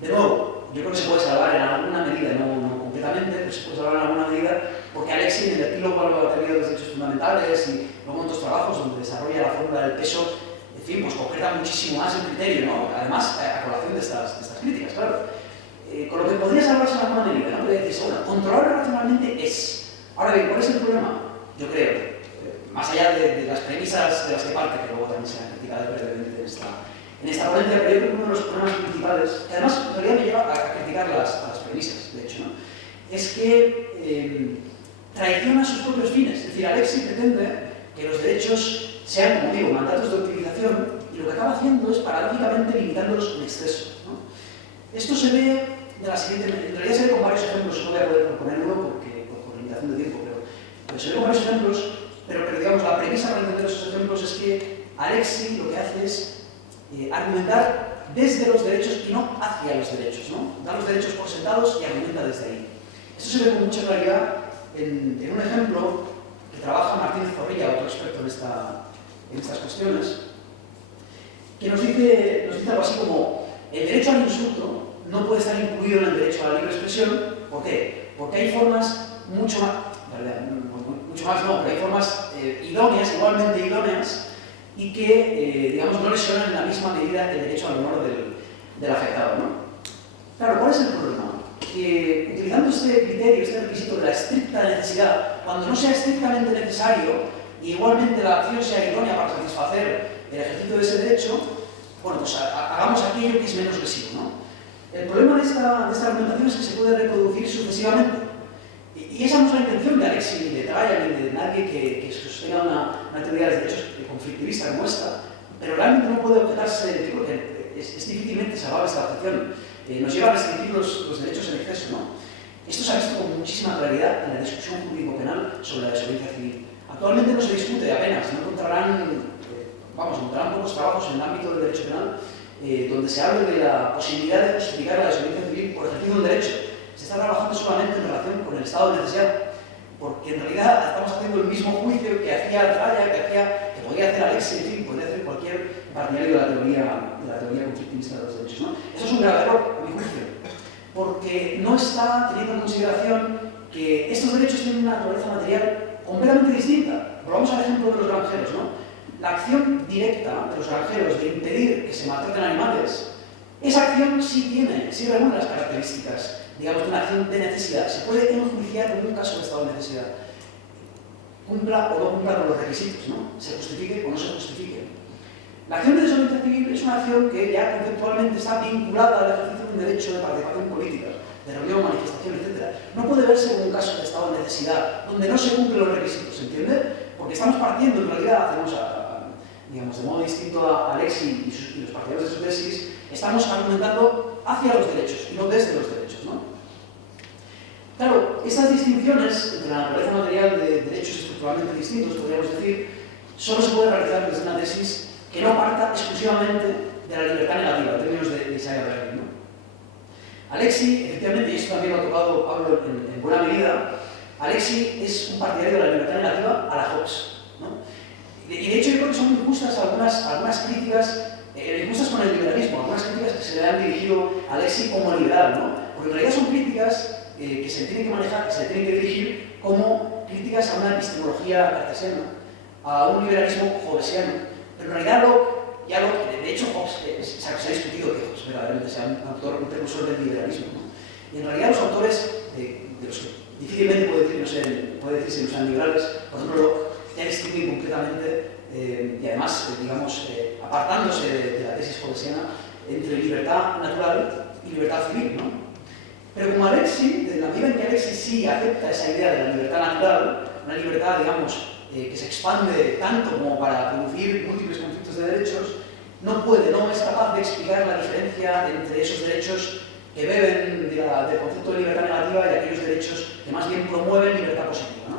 De nuevo, yo creo que se puede salvar en alguna medida, no completamente, pero se puede salvar en alguna medida, porque Alexis, en el epílogo a la teoría de los derechos fundamentales y luego en otros trabajos donde desarrolla la fórmula del peso, en fin, pues concreta muchísimo más el criterio, ¿no? Además, a colación de estas críticas, claro. Con lo que podría salvarse en alguna medida, ¿no? Podría decirse, bueno, controlar racionalmente es. Ahora bien, ¿cuál es el problema? Yo creo, más allá de las premisas de las que parte, que luego también se han criticado brevemente en esta ponencia, pero yo creo que uno de los problemas principales, que además en realidad me lleva a criticar las premisas, de hecho, ¿no? Es que traiciona sus propios fines. Es decir, Alexis pretende que los derechos sean, como digo, mandatos de optimización, y lo que acaba haciendo es paradójicamente limitándolos en exceso, ¿no? Esto se ve de la siguiente manera. En realidad se ve con varios ejemplos, no voy a poder proponer uno por limitación de tiempo, pero se ve con varios ejemplos, pero digamos, la premisa para entender esos ejemplos es que Alexis lo que hace es argumentar desde los derechos y no hacia los derechos, ¿no? Da los derechos por sentados y argumenta desde ahí. Esto se ve con mucha claridad en un ejemplo que trabaja Martínez Zorrilla, otro experto en estas cuestiones, que nos dice algo así como: el derecho al insulto no puede estar incluido en el derecho a la libre expresión. ¿Por qué? Porque hay formas mucho más, pero hay formas idóneas, igualmente idóneas, y que, digamos, no lesionan en la misma medida el derecho al honor del afectado, ¿no? Claro, ¿cuál es el problema? Que utilizando este criterio, este requisito de la estricta necesidad, cuando no sea estrictamente necesario, y igualmente la acción sea idónea para satisfacer el ejercicio de ese derecho, bueno, pues hagamos aquello que es menos lesivo, ¿no? El problema de esta argumentación es que se puede reproducir sucesivamente. Y esa no es la intención de Alexis, ni de Trajan, ni de nadie que sostenga una teoría de derechos conflictivista como esta, pero realmente no puede objetarse, digo que es difícilmente salvable esta objeción. Nos lleva a restringir los derechos en exceso, ¿no? Esto se ha visto con muchísima claridad en la discusión jurídico-penal sobre la desobediencia civil. Actualmente no se discute apenas, no encontrarán, encontrarán pocos trabajos en el ámbito del derecho penal donde se hable de la posibilidad de justificar la desobediencia civil por ejercicio de un derecho. Se está trabajando solamente en relación con el estado de necesidad, porque en realidad estamos haciendo el mismo juicio que hacía Traya, que podría hacer Alexi, en fin, podría hacer cualquier partidario de la teoría conflictivista de los derechos, ¿no? Eso es un grave error, a mi juicio, porque no está teniendo en consideración que estos derechos tienen una naturaleza material completamente distinta. Volvamos al ejemplo de los granjeros, ¿no? La acción directa de los granjeros de impedir que se maltraten animales, esa acción sí regula las características, digamos, de una acción de necesidad. Se puede enjuiciar en un caso de estado de necesidad. Cumpla o no cumpla con los requisitos, ¿no? Se justifique o no se justifique. La acción de desobediencia civil es una acción que ya conceptualmente está vinculada al ejercicio de un derecho de participación política, de reunión, manifestación, etc. No puede verse como un caso de estado de necesidad, donde no se cumplen los requisitos, ¿se entiende? Porque estamos partiendo, en realidad, digamos, de modo distinto a Alexi y los partidarios de su tesis, estamos argumentando hacia los derechos y no desde los derechos, ¿no? Claro, estas distinciones entre la naturaleza material de derechos estructuralmente distintos, podríamos decir, solo se puede realizar desde una tesis que no parta exclusivamente de la libertad negativa, en términos de Isaiah Berlin, ¿no? Alexi, efectivamente, y esto también lo ha tocado Pablo en buena medida, Alexi es un partidario de la libertad negativa a la Hobbes, ¿no? Y de hecho yo creo que son muy justas algunas críticas, injustas con el liberalismo, algunas críticas que se le han dirigido a Alexi como liberal, ¿no? Porque en realidad son críticas que se tienen que manejar, que se tienen que dirigir como críticas a una epistemología cartesiana, a un liberalismo hobbesiano. Pero en realidad Locke, de hecho Hobbes, se ha discutido que Hobbes verdaderamente sea un autor, un precursor del liberalismo, ¿no? Y en realidad los autores de los que difícilmente puede decirse no sean liberales, por ejemplo Locke, ya distinguen completamente y además, digamos, apartándose de la tesis hobbesiana entre libertad natural y libertad civil, ¿no? Pero como Alexi, de la medida en que Alexi sí acepta esa idea de la libertad natural, una libertad, digamos, que se expande tanto como para producir múltiples conflictos de derechos, no es capaz de explicar la diferencia entre esos derechos que beben del concepto de libertad negativa y aquellos derechos que más bien promueven libertad positiva, ¿no?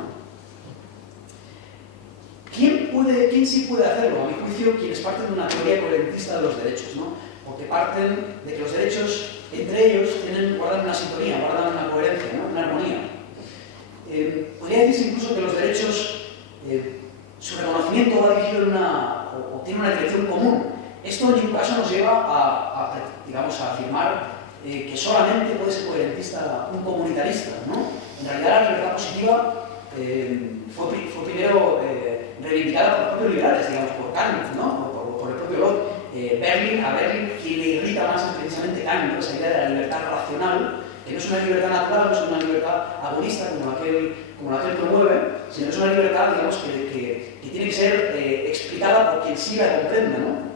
¿Quién sí puede hacerlo? A mi juicio, quienes parten de una teoría coherentista de los derechos, ¿no? Porque parten de que los derechos, entre ellos, guardan una sintonía, guardan una coherencia, ¿no? Una armonía. Podría decirse incluso que los derechos, su reconocimiento va dirigido o tiene una dirección común. Esto en ningún caso nos lleva digamos, a afirmar que solamente puede ser coherentista un comunitarista, ¿no? En realidad la libertad positiva fue primero reivindicada por los propios liberales, digamos, por Kant, ¿no? Por el propio Locke. A Berlin, quien le irrita más es precisamente Kant, ¿no? Esa idea de la libertad racional, que no es una libertad natural, no es una libertad agonista como la que él promueve, sino es una libertad, digamos, que tiene que ser explicada por quien sí la comprenda, ¿no?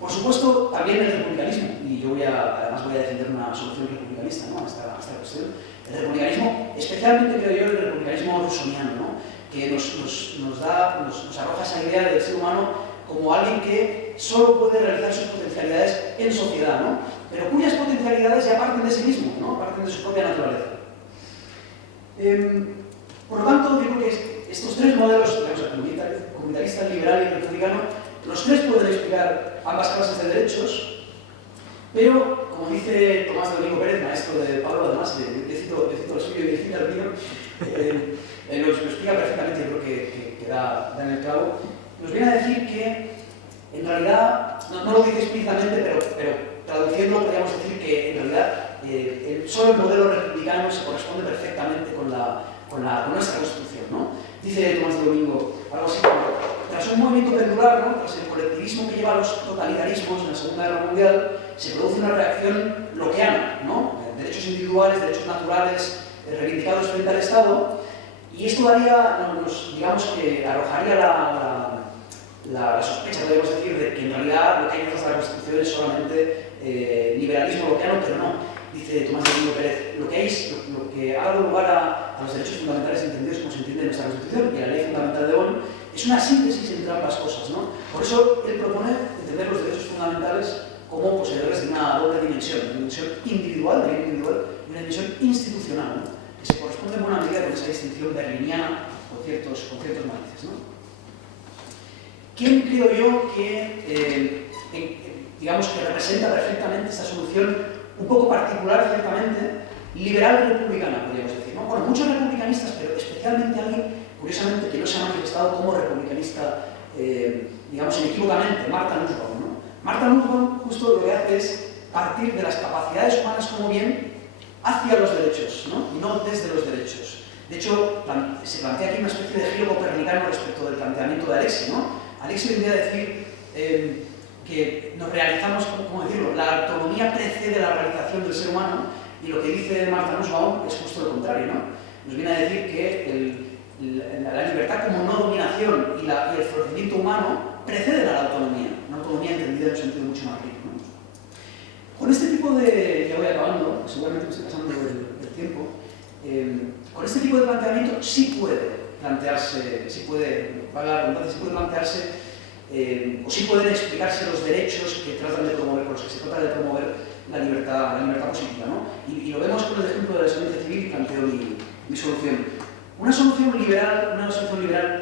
Por supuesto, también el republicanismo, y yo además voy a defender una solución republicanista, ¿no? a esta cuestión. El republicanismo, especialmente creo yo el republicanismo rusoniano, ¿no? Que nos arroja esa idea del ser humano como alguien que solo puede realizar sus potencialidades en sociedad, ¿no? Pero cuyas potencialidades ya parten de sí mismo, ¿no? Parten de su propia naturaleza. Por lo tanto, digo que estos tres modelos, digamos, el comunitarista, el liberal y el republicano, los tres pueden explicar ambas clases de derechos, pero, como dice Tomás de Domingo Pérez, maestro de Pablo, además, yo cito el suyo y cito el mío, lo explica perfectamente, yo creo que da en el clavo. Nos viene a decir que, en realidad, no lo dice explícitamente, pero traduciendo, podríamos decir que, en realidad, solo el modelo republicano se corresponde perfectamente con nuestra Constitución, ¿no? Dice Tomás de Domingo algo así como: tras un movimiento pendular, ¿no? Tras el colectivismo que lleva a los totalitarismos en la Segunda Guerra Mundial, se produce una reacción lockeana, ¿no? Derechos individuales, derechos naturales, reivindicados frente al Estado, y esto digamos que arrojaría la sospecha, podemos decir, de que en realidad lo que hay en la Constitución es solamente liberalismo lockeano, pero no. Dice Tomás de Domingo Pérez, lo que ha dado lugar a los derechos fundamentales entendidos como se entiende en nuestra Constitución y en la Ley Fundamental de hoy es una síntesis entre ambas cosas, ¿no? Por eso él propone entender los derechos fundamentales como poseedores de una doble dimensión, una dimensión individual, de bien individual, y una dimensión institucional, ¿no? que se corresponde en buena medida con esa distinción berliniana con ciertos matices, ¿no? ¿Quién creo yo que, digamos, que representa perfectamente esta solución un poco particular, ciertamente, liberal-republicana, podríamos decir, ¿no? Bueno, muchos republicanistas, pero especialmente alguien, curiosamente, que no se ha manifestado como republicanista, digamos, inequívocamente, Martha Nussbaum, ¿no? Martha Nussbaum justo lo que hace es partir de las capacidades humanas como bien hacia los derechos, ¿no? Y no desde los derechos. De hecho, se plantea aquí una especie de giro copernicano respecto del planteamiento de Alexis, ¿no? Alexis vendría a decir que nos realizamos, ¿cómo decirlo? La autonomía precede la realización del ser humano, y lo que dice Martha Nussbaum es justo lo contrario, ¿no? Nos viene a decir que la libertad como no dominación y el florecimiento humano preceden a la autonomía, una autonomía entendida en un sentido mucho más rico, ¿no? Con este tipo de, ya voy acabando, seguramente me estoy pasando del tiempo, con este tipo de planteamiento sí puede plantearse, o sí pueden explicarse los derechos que tratan de promover, con los que se trata de promover la libertad positiva, ¿no? Y lo vemos con el ejemplo de la desobediencia civil, y planteo mi solución. Una solución liberal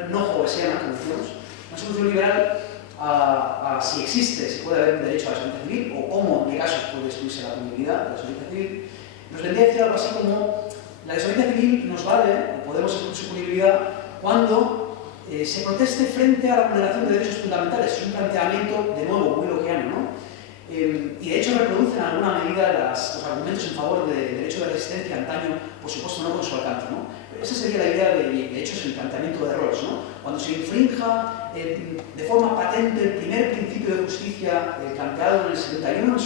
no hobbesiana, como decíamos, una solución liberal a si existe, si puede haber un derecho a la desobediencia civil, o cómo, en qué casos puede excluirse la punibilidad de la desobediencia civil, nos vendría a decir algo así como: la desobediencia civil nos vale, o podemos excluir su punibilidad, cuando se proteste frente a la vulneración de derechos fundamentales. Es un planteamiento, de nuevo, muy lockeano, ¿no? Y de hecho reproducen en alguna medida los argumentos en favor del derecho de resistencia antaño, por supuesto no con su alcance, ¿no? Pero esa sería la idea de hecho es el planteamiento de Rawls, ¿no? Cuando se infrinja de forma patente el primer principio de justicia planteado en el 71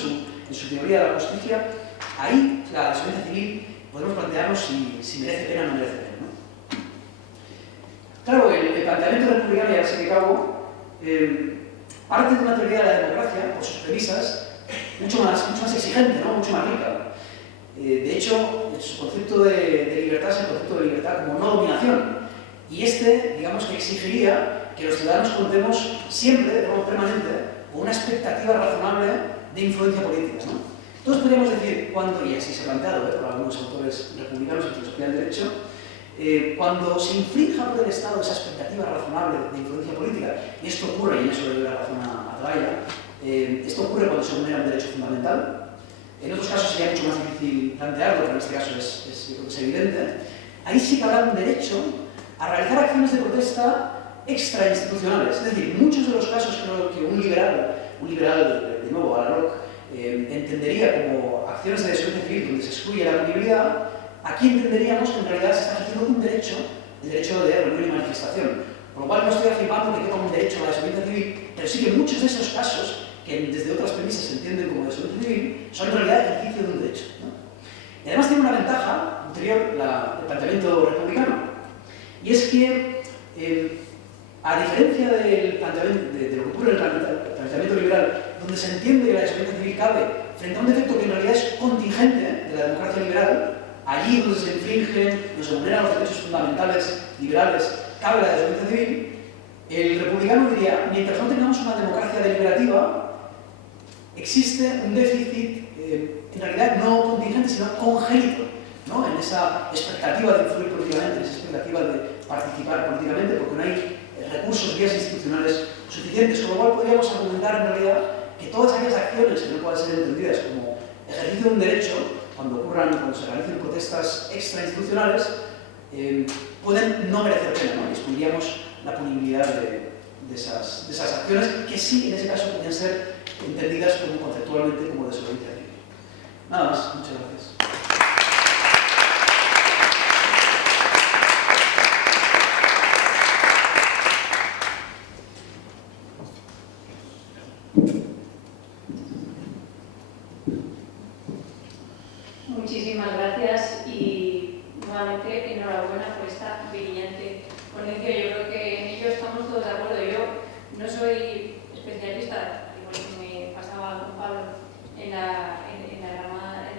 en su teoría de la justicia, ahí la desobediencia civil podemos plantearnos si merece pena o no merece pena, ¿no? Claro, el planteamiento republicano, ya sé que acabo, parte de una teoría de la democracia, por sus premisas, mucho más exigente, ¿no? Mucho más rica. De hecho, su concepto de libertad es el concepto de libertad como no dominación. Y digamos que exigiría que los ciudadanos contemos siempre, de forma permanente, con una expectativa razonable de influencia política, ¿no? Todos podríamos decir cuando, y así se ha planteado por algunos autores republicanos en filosofía del derecho, cuando se infrinja por el Estado esa expectativa razonable de influencia política, y esto ocurre, y en eso le doy la razón a Atalaya, esto ocurre cuando se vulnera un derecho fundamental. En otros casos sería mucho más difícil plantearlo, pero en este caso es evidente. Ahí sí que habrá un derecho a realizar acciones de protesta extrainstitucionales. Es decir, muchos de los casos creo que un liberal de nuevo, a la Locke, entendería como acciones de desobediencia civil donde se excluye la punibilidad, aquí entenderíamos que en realidad se está ejerciendo un derecho, el derecho de reunión y manifestación. Por lo cual no estoy afirmando que tenga un derecho a la desobediencia civil, pero sí que muchos de esos casos, que desde otras premisas se entienden como desobediencia civil, son en realidad ejercicio de un derecho, ¿no? Y además tiene una ventaja anterior el planteamiento republicano, y es que, a diferencia de lo que ocurre en el planteamiento liberal, donde se entiende que la desobediencia civil cabe frente a un defecto que en realidad es contingente de la democracia liberal, allí donde se infringen, donde se vulneran los derechos fundamentales liberales, cabe la desobediencia civil, el republicano diría: mientras no tengamos una democracia deliberativa, existe un déficit, en realidad no contingente, sino congénito, ¿no? En esa expectativa de influir políticamente, en esa expectativa de participar políticamente, porque no hay recursos, vías institucionales suficientes, con lo cual podríamos argumentar en realidad que todas aquellas acciones que no puedan ser entendidas como ejercicio de un derecho, cuando se realicen protestas extrainstitucionales, pueden no merecer pena, ¿no? Y excluiríamos la punibilidad de esas acciones, que sí, en ese caso, podrían ser entendidas conceptualmente como desobediencia civil. Nada más, muchas gracias. Muchísimas gracias y nuevamente enhorabuena por esta brillante ponencia. Yo creo que en ello estamos todos de acuerdo. Yo no soy especialista, igual que me pasaba con Pablo, en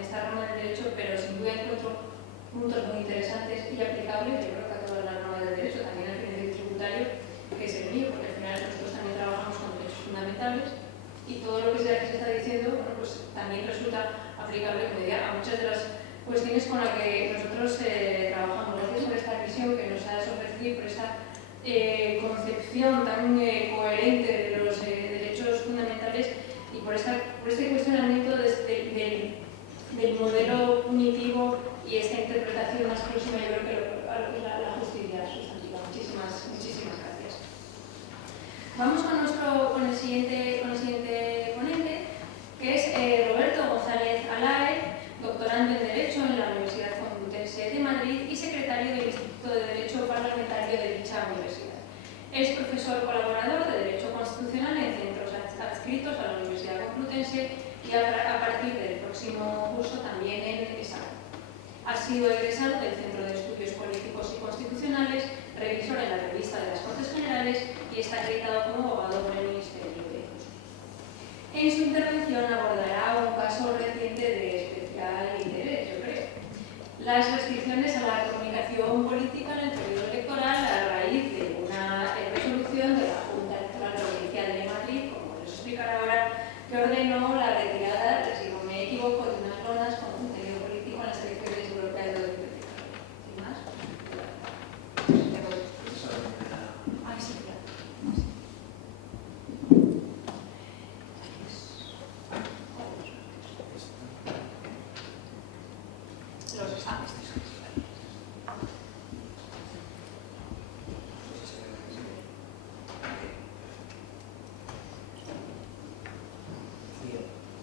esta rama del derecho, pero sin duda encuentro puntos muy interesantes y aplicables, yo creo que a todas las ramas del derecho, también al principio tributario, que es el mío, porque al final nosotros también trabajamos con derechos fundamentales y todo lo que se está diciendo, bueno, pues también resulta aplicable, como diría, a muchas de las cuestiones con las que nosotros trabajamos decir, por esa concepción tan coherente de los derechos fundamentales y por este cuestionamiento del modelo punitivo y esta interpretación más próxima, yo creo que a lo que es la justicia sustantiva. Muchísimas gracias. Vamos con el siguiente ponente, que es Roberto González Alae, doctorando en Derecho en la Universidad Complutense de Madrid y secretario del Instituto de Derecho Parlamentario de dicha universidad. Es profesor colaborador de Derecho Constitucional en centros adscritos a la Universidad Complutense y a partir del próximo curso también en ESA. Ha sido egresado del Centro de Estudios Políticos y Constitucionales, revisor en la Revista de las Cortes Generales y está acreditado como abogado por el Ministerio de Justicia. En su intervención abordará un caso reciente de especial interés, yo creo. Las restricciones a la comunicación política en el periodo electoral a raíz de una resolución de la Junta Electoral Provincial de Madrid, como les explicaré ahora, que ordenó la retirada, si no me equivoco, de unas lonas con contenido político en las elecciones europeas de 2024. ¿Sin más? Sí, claro. Los exámenes.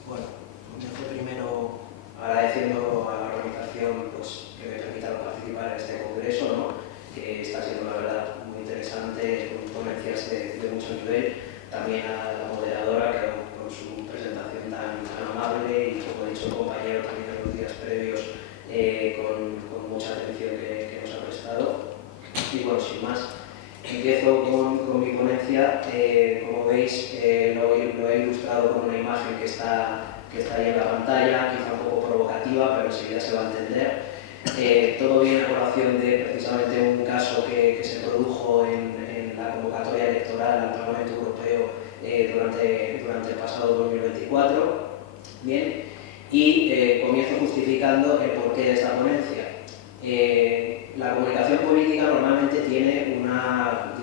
Bueno, comienzo primero agradeciendo a la organización que me permita participar en este congreso, ¿no? Que está siendo la verdad muy interesante, con ponencias de mucho nivel. También a la moderadora que con su presentación tan amable y, como he dicho el compañero también en los días previos, con mucha atención que nos ha prestado. Y bueno, sin más, empiezo con mi ponencia. Como veis, lo he ilustrado con una imagen que está ahí en la pantalla, quizá un poco provocativa, pero enseguida se va a entender. Todo viene a colación de precisamente un caso que se produjo en la convocatoria electoral al Parlamento Europeo durante el pasado 2024. Bien, y comienzo justificando el porqué de esta ponencia. La comunicación política normalmente tiene una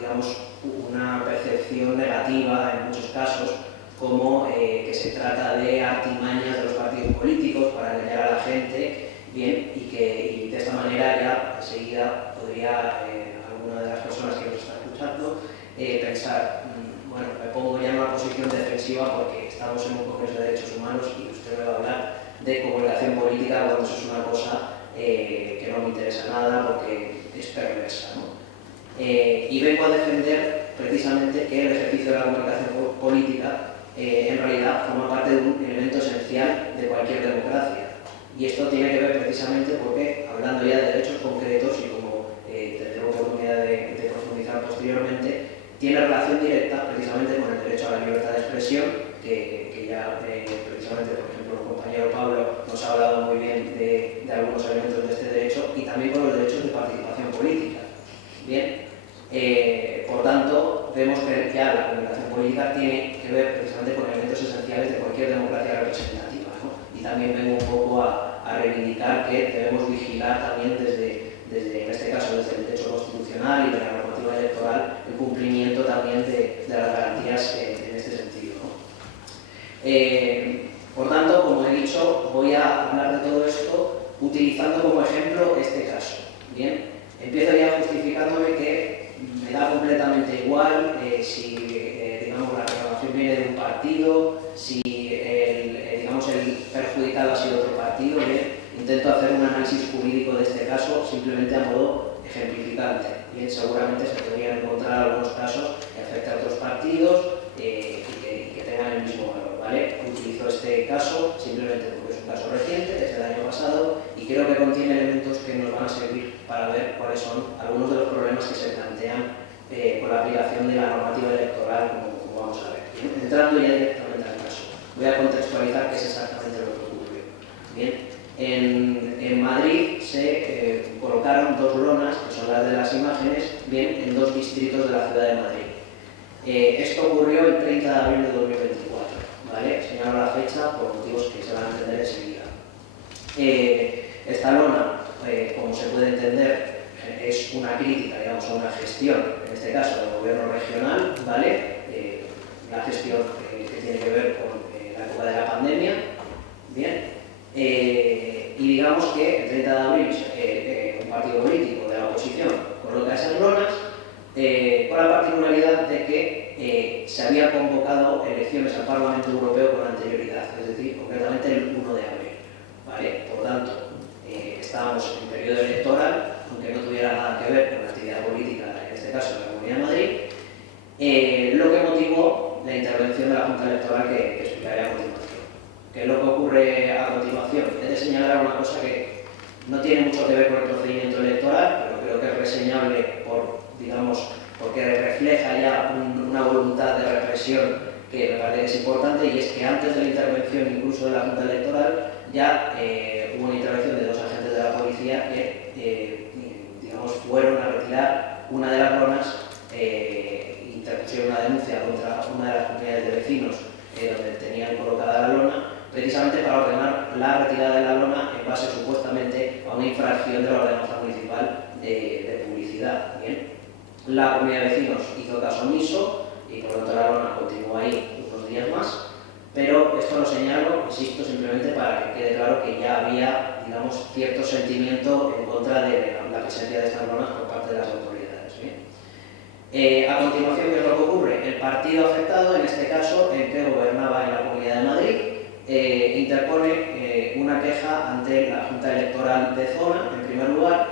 percepción negativa en muchos casos, como que se trata de artimañas de los partidos políticos para engañar a la gente, bien, y de esta manera ya enseguida podría alguna de las personas que nos está escuchando pensar, bueno, me pongo ya en una posición defensiva porque estamos en un congreso de derechos humanos y usted me va a hablar de comunicación política cuando eso es una cosa que no me interesa nada porque es perversa, ¿no? Y vengo a defender precisamente que el ejercicio de la comunicación política en realidad forma parte de un elemento esencial de cualquier democracia. Y esto tiene que ver precisamente porque, hablando ya de derechos concretos y como tendré oportunidad de profundizar posteriormente, tiene relación directa precisamente con el derecho a la libertad de expresión, que ya precisamente, por ejemplo, el compañero Pablo nos ha hablado muy bien de algunos elementos de este derecho, y también con los derechos de participación política. Bien, por tanto, vemos que ya la comunicación política tiene que ver precisamente con elementos esenciales de cualquier democracia representativa, ¿no? Y también vengo un poco a reivindicar que debemos vigilar también desde, en este caso, desde el derecho constitucional y de la normativa electoral, el cumplimiento también de las garantías en este sentido, ¿no? Por tanto, como he dicho, voy a hablar de todo esto utilizando como ejemplo este caso. Bien, empiezo ya justificándome que me da completamente igual si digamos, la reclamación viene de un partido, si el perjudicado ha sido otro partido. Bien, intento hacer un análisis jurídico de este caso simplemente a modo ejemplificante. Bien, seguramente se podrían encontrar algunos casos que afecten a otros partidos y que tengan el mismo valor, ¿vale? Utilizo este caso simplemente porque es un caso reciente, desde el año pasado, y creo que contiene elementos que nos van a servir para ver cuáles son algunos de los problemas que se plantean con la aplicación de la normativa electoral, como vamos a ver. Bien, entrando ya directamente al caso, voy a contextualizar qué es exactamente lo que ocurrió. Bien, en Madrid se colocaron dos lonas, que son las de las imágenes, bien, en dos distritos de la ciudad de Madrid. Esto ocurrió el 30 de abril de 2024, ¿vale? Señalo la fecha por motivos que se van a entender enseguida. Esta lona, como se puede entender, es una crítica, digamos, a una gestión, en este caso del gobierno regional, ¿vale? La gestión que tiene que ver con la época de la pandemia, ¿bien? Y digamos que el 30 de abril un partido político de la oposición coloca esas lonas con la particularidad de que se había convocado elecciones al Parlamento Europeo con anterioridad, es decir, concretamente el 1 de abril, ¿vale? Por tanto, estábamos en periodo electoral, aunque no tuviera nada que ver con la actividad política, en este caso en la Comunidad de Madrid, lo que motivó la intervención de la Junta Electoral que explicaré a continuación. ¿Qué es lo que ocurre a continuación? He de señalar una cosa que no tiene mucho que ver con el procedimiento electoral, pero creo que es reseñable porque refleja ya una voluntad de represión que me parece que es importante, y es que antes de la intervención incluso de la Junta Electoral ya hubo una intervención de 2 agentes de la policía que fueron a retirar una de las lonas, interpusieron una denuncia contra una de las comunidades de vecinos donde tenían colocada la lona, precisamente para ordenar la retirada de la lona en base supuestamente a una infracción de la ordenanza municipal de publicidad. ¿Bien? La comunidad de vecinos hizo caso omiso y por lo tanto la lona continuó ahí unos días más, pero esto lo señalo, insisto, simplemente para que quede claro que ya había, digamos, cierto sentimiento en contra de la presencia de estas lonas por parte de las autoridades. ¿Bien? A continuación, ¿qué es lo que ocurre? El partido afectado, en este caso, el que gobernaba en la Comunidad de Madrid, interpone una queja ante la Junta Electoral de Zona, en primer lugar,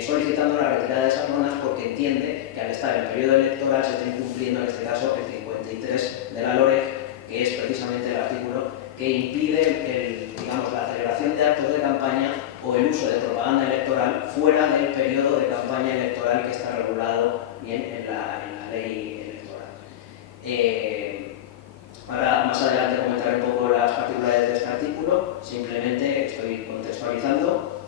solicitando la retirada de esas lonas porque entiende que al estar en periodo electoral se está incumpliendo, en este caso, el 53 de la LOREG, que es precisamente el artículo que impide la celebración de actos de campaña o el uso de propaganda electoral fuera del periodo de campaña electoral que está regulado bien en la ley electoral. Ahora, más adelante, comentaré un poco las particularidades de este artículo, simplemente estoy contextualizando.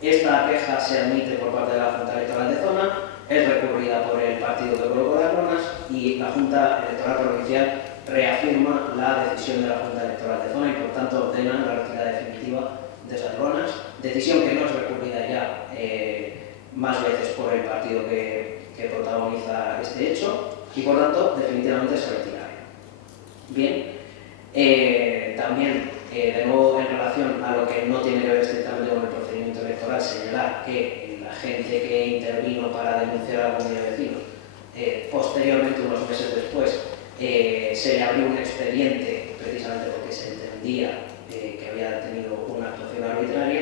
Esta queja se admite por parte de la Junta Electoral de Zona, es recurrida por el partido que colocó las lonas y la Junta Electoral Provincial reafirma la decisión de la Junta Electoral de Zona y por tanto ordena la retirada definitiva de esas lonas, decisión que no es recurrida ya más veces por el partido que protagoniza este hecho y por tanto definitivamente se retira. Bien, también de nuevo en relación a lo que no tiene que ver estrictamente con el procedimiento electoral, señalar que la gente que intervino para denunciar a la comunidad de vecinos, posteriormente, unos meses después, se le abrió un expediente precisamente porque se entendía que había tenido una actuación arbitraria,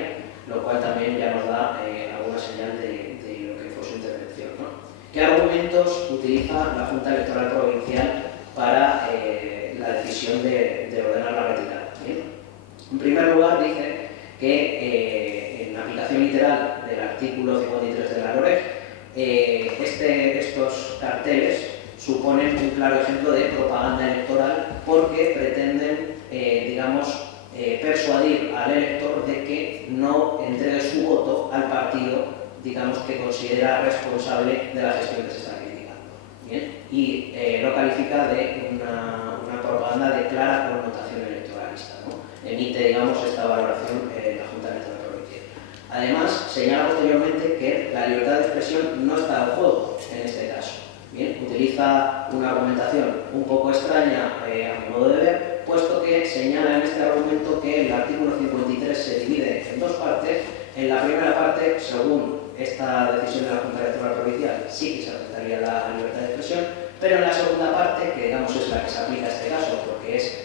lo cual también ya nos da alguna señal de lo que fue su intervención, ¿no? ¿Qué argumentos utiliza la Junta Electoral Provincial para la decisión de ordenar la retirada? ¿Bien? En primer lugar, dice que en aplicación literal del artículo 53 de la LOREG, estos carteles suponen un claro ejemplo de propaganda electoral porque pretenden, persuadir al elector de que no entregue su voto al partido, que considera responsable de la gestión que se está criticando. ¿Bien? Y lo califica de una propaganda de clara connotación electoralista, ¿no? Emite, esta valoración la Junta Electoral Provincial. Además, señala posteriormente que la libertad de expresión no está en juego en este caso. Bien, utiliza una argumentación un poco extraña a mi modo de ver, puesto que señala en este argumento que el artículo 53 se divide en 2 partes. En la primera parte, según esta decisión de la Junta Electoral Provincial, sí que se respetaría la libertad de expresión, pero en la segunda parte, que es la que se aplica a este caso, porque es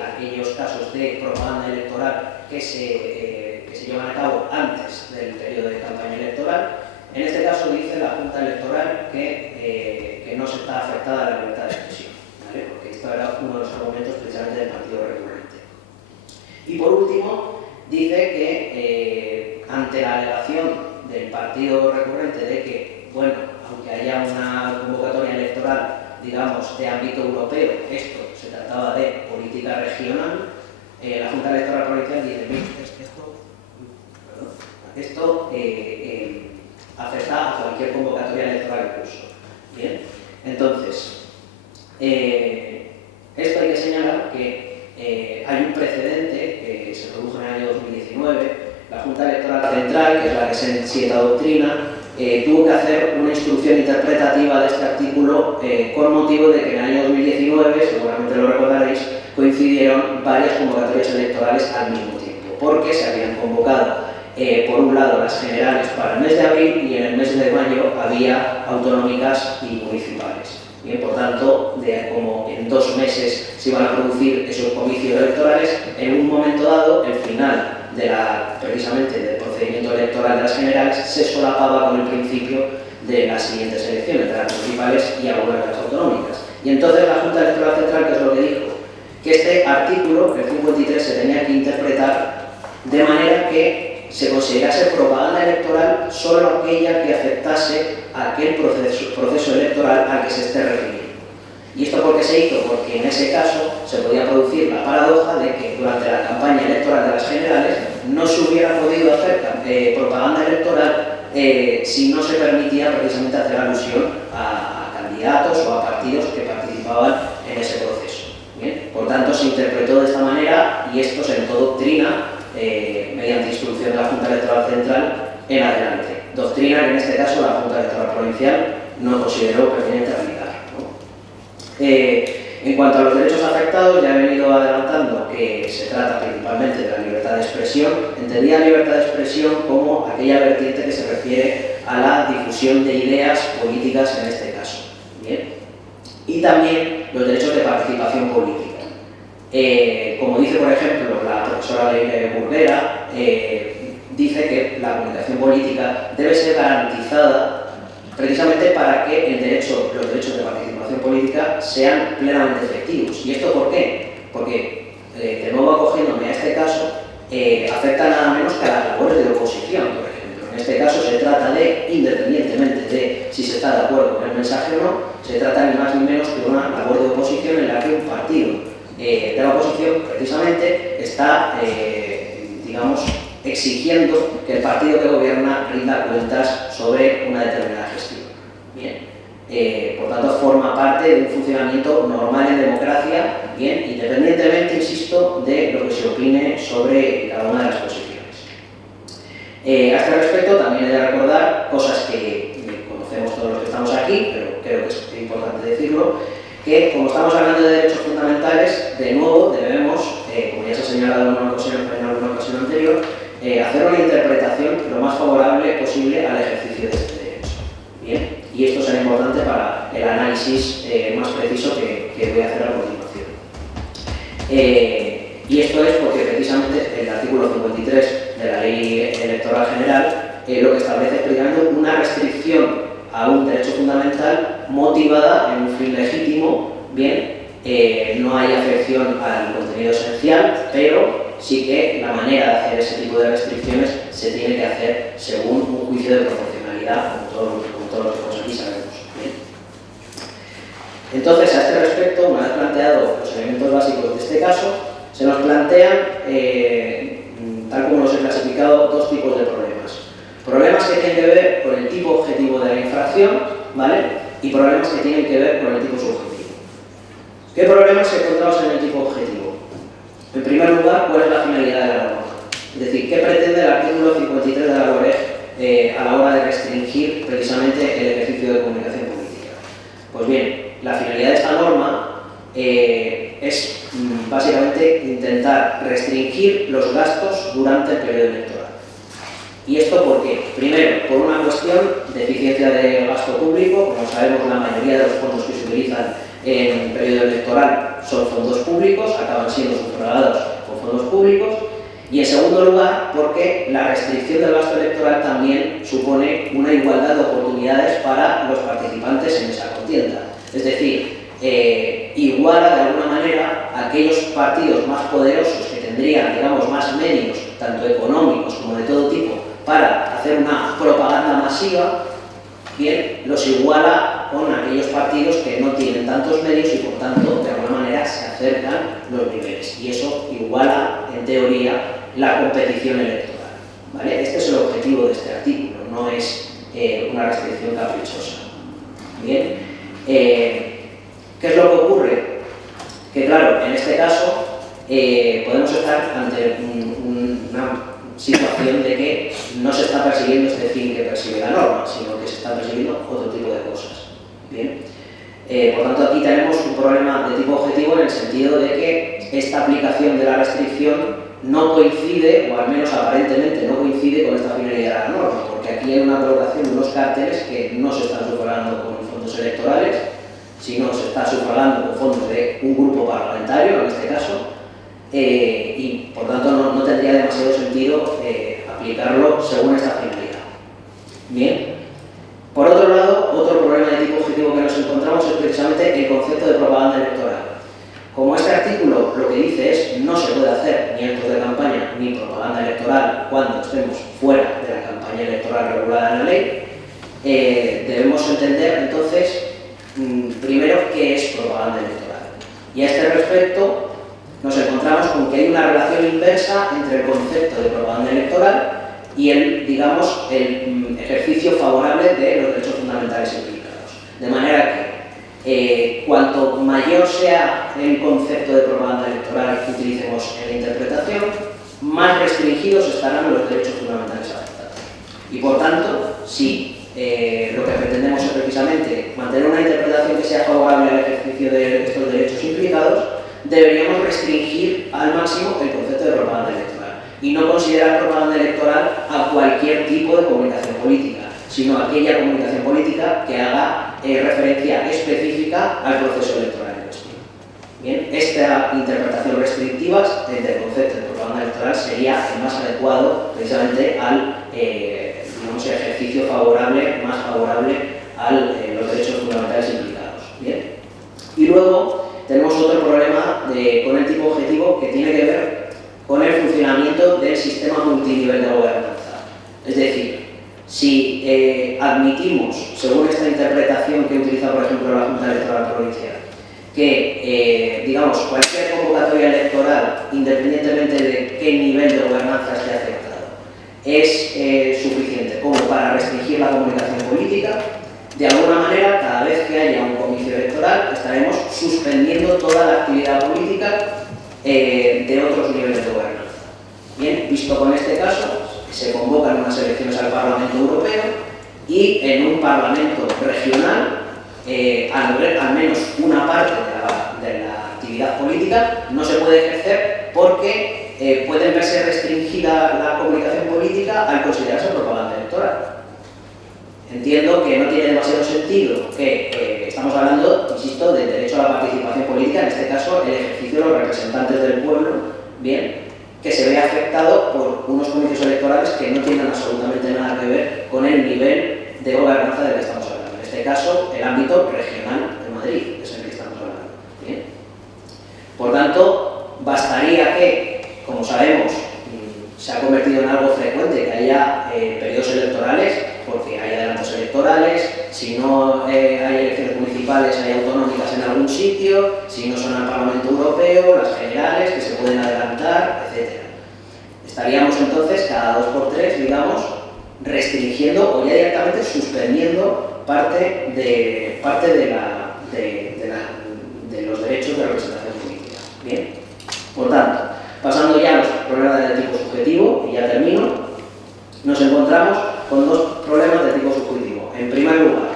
aquellos casos de propaganda electoral que se llevan a cabo antes del periodo de campaña electoral, en este caso dice la Junta Electoral que no se está afectada a la libertad de expresión, ¿vale? Porque esto era uno de los argumentos precisamente del partido recurrente. Y por último, dice que ante la alegación del partido recurrente de que, bueno, aunque haya una convocatoria electoral, de ámbito europeo, esto se trataba de política regional, la Junta Electoral Provincial dice, esto afecta a cualquier convocatoria electoral incluso. Bien, entonces, esto hay que señalar que hay un precedente que se produjo en el año 2019. La Junta Electoral Central, que es la que sienta doctrina, tuvo que hacer una instrucción interpretativa de este artículo con motivo de que en el año 2019, seguramente lo recordaréis, coincidieron varias convocatorias electorales al mismo tiempo, porque se habían convocado por un lado las generales para el mes de abril y en el mes de mayo había autonómicas y municipales. Bien, por tanto, como en 2 meses se iban a producir esos comicios electorales, en un momento dado, el final precisamente del procedimiento electoral de las generales se solapaba con el principio de las siguientes elecciones, de las municipales y algunas de las autonómicas. Y entonces la Junta Electoral Central, ¿qué es lo que dijo? Que este artículo, el 53, se tenía que interpretar de manera que se considerase propaganda electoral solo aquella que afectase a aquel proceso electoral al que se esté refiriendo. ¿Y esto por qué se hizo? Porque en ese caso se podía producir la paradoja de que durante la campaña electoral de las generales no se hubiera podido hacer propaganda electoral si no se permitía precisamente hacer alusión a candidatos o a partidos que participaban en ese proceso. ¿Bien? Por tanto, se interpretó de esta manera y esto se sentó doctrina mediante instrucción de la Junta Electoral Central en adelante. Doctrina que en este caso la Junta Electoral Provincial no consideró pertinente aplicar, ¿no? En cuanto a los derechos afectados, ya he venido adelantando que se trata principalmente de la libertad de expresión. Entendía libertad de expresión como aquella vertiente que se refiere a la difusión de ideas políticas en este caso. ¿Bien? Y también los derechos de participación política. Como dice, por ejemplo, la profesora Leire Burguera, dice que la comunicación política debe ser garantizada precisamente para que los derechos de participación política sean plenamente efectivos. ¿Y esto por qué? Porque, de nuevo acogiéndome a este caso, afecta nada menos que a las labores de oposición, por ejemplo. En este caso se trata de, independientemente de si se está de acuerdo con el mensaje o no, se trata ni más ni menos que una labor de oposición en la que un partido de la oposición precisamente está, digamos, exigiendo que el partido que gobierna rinda cuentas sobre una determinada gestión. Bien. Por tanto, forma parte de un funcionamiento normal en democracia, bien, independientemente, insisto, de lo que se opine sobre cada una de las posiciones. A este respecto, también he de recordar cosas que conocemos todos los que estamos aquí, pero creo que es importante decirlo, que como estamos hablando de derechos fundamentales, de nuevo debemos, como ya se ha señalado en alguna ocasión anterior, hacer una interpretación lo más favorable posible al ejercicio de este derecho. ¿Bien? Y esto será importante para el análisis más preciso que voy a hacer a continuación. Y esto es porque precisamente el artículo 53 de la Ley Electoral General lo que establece es precisamente una restricción a un derecho fundamental motivada en un fin legítimo. Bien, no hay afección al contenido esencial, pero sí que la manera de hacer ese tipo de restricciones se tiene que hacer según un juicio de proporcionalidad, como todos los que estamos aquí sabemos. Bien. Entonces, a este respecto, una vez planteados los elementos básicos de este caso, se nos plantean, tal como los he clasificado, 2 tipos de problemas. Problemas que tienen que ver con el tipo objetivo de la infracción, ¿vale? Y problemas que tienen que ver con el tipo subjetivo. ¿Qué problemas encontramos en el tipo objetivo? En primer lugar, ¿cuál es la finalidad de la norma? Es decir, ¿qué pretende el artículo 53 de la LOREG a la hora de restringir precisamente el ejercicio de comunicación política? Pues bien, la finalidad de esta norma es básicamente intentar restringir los gastos durante el periodo electoral. ¿Y esto por qué? Primero, por una cuestión de eficiencia de gasto público. Como sabemos, la mayoría de los fondos que se utilizan en periodo electoral son fondos públicos, acaban siendo sufragados con fondos públicos. Y en segundo lugar, porque la restricción del gasto electoral también supone una igualdad de oportunidades para los participantes en esa contienda. Es decir, iguala de alguna manera a aquellos partidos más poderosos que tendrían, digamos, más medios, tanto económicos como de todo tipo, para hacer una propaganda masiva. Bien, los iguala con aquellos partidos que no tienen tantos medios y por tanto de alguna manera se acercan los niveles, y eso iguala en teoría la competición electoral, ¿vale? Este es el objetivo de este artículo, no es una restricción caprichosa. Bien, ¿qué es lo que ocurre? Que claro, en este caso podemos estar ante una situación de que no se está persiguiendo persiguiendo este fin que persigue la norma, sino que se están persiguiendo otro tipo de cosas. Bien. Por tanto, aquí tenemos un problema de tipo objetivo en el sentido de que esta aplicación de la restricción no coincide, o al menos aparentemente no coincide con esta finalidad de la norma, porque aquí hay una colocación de unos carteles que no se están sufragando con fondos electorales, sino se está sufragando con fondos de un grupo parlamentario, en este caso, y por tanto no tendría demasiado sentido aplicarlo según esta finalidad. Bien. Por otro lado, otro problema de tipo objetivo que nos encontramos es precisamente el concepto de propaganda electoral. Como este artículo lo que dice es no se puede hacer ni actos de campaña ni propaganda electoral cuando estemos fuera de la campaña electoral regulada en la ley, debemos entender entonces primero qué es propaganda electoral. Y a este respecto nos encontramos con que hay una relación inversa entre el concepto de propaganda electoral y el, digamos, el ejercicio favorable de los derechos fundamentales implicados. De manera que cuanto mayor sea el concepto de propaganda electoral que utilicemos en la interpretación, más restringidos estarán los derechos fundamentales afectados. Y por tanto, si lo que pretendemos es precisamente mantener una interpretación que sea favorable al ejercicio de estos derechos implicados, deberíamos restringir al máximo el concepto de propaganda electoral y no considerar propaganda electoral a cualquier tipo de comunicación política, sino a aquella comunicación política que haga referencia específica al proceso electoral en cuestión. Bien, esta interpretación restrictiva del concepto de propaganda electoral sería el más adecuado precisamente al digamos, ejercicio favorable, más favorable a los derechos fundamentales implicados. Bien. Y luego tenemos otro problema con el tipo objetivo que tiene que ver con el funcionamiento del sistema multinivel de gobernanza. Es decir, si admitimos, según esta interpretación que utiliza, por ejemplo, la Junta Electoral Provincial, que digamos, cualquier convocatoria electoral, independientemente de qué nivel de gobernanza esté afectado, es suficiente como para restringir la comunicación política, de alguna manera, cada vez que haya un comicio electoral, estaremos suspendiendo toda la actividad política de otros niveles de gobernanza. Bien, visto con este caso, se convocan unas elecciones al Parlamento Europeo y en un Parlamento regional, al menos una parte de la actividad política no se puede ejercer porque puede verse restringida la comunicación política al considerarse propaganda electoral. Entiendo que no tiene demasiado sentido que estamos hablando, insisto, del derecho a la participación política, en este caso el ejercicio de los representantes del pueblo, bien, que se ve afectado por unos comicios electorales que no tienen absolutamente nada que ver con el nivel de gobernanza del que estamos hablando. En este caso, el ámbito regional de Madrid es el que estamos hablando. Bien. Por tanto, bastaría que, como sabemos, se ha convertido en algo frecuente que haya periodos electorales, porque hay adelantos electorales, si no hay elecciones municipales, hay autonómicas en algún sitio, si no son al Parlamento Europeo, las generales, que se pueden adelantar, etc. Estaríamos entonces cada 2 por 3, digamos, restringiendo o ya directamente suspendiendo parte de los derechos de representación política. Bien, por tanto, pasando ya a los problemas de tipo subjetivo, y ya termino, nos encontramos con 2 problemas de tipo subjetivo. En primer lugar,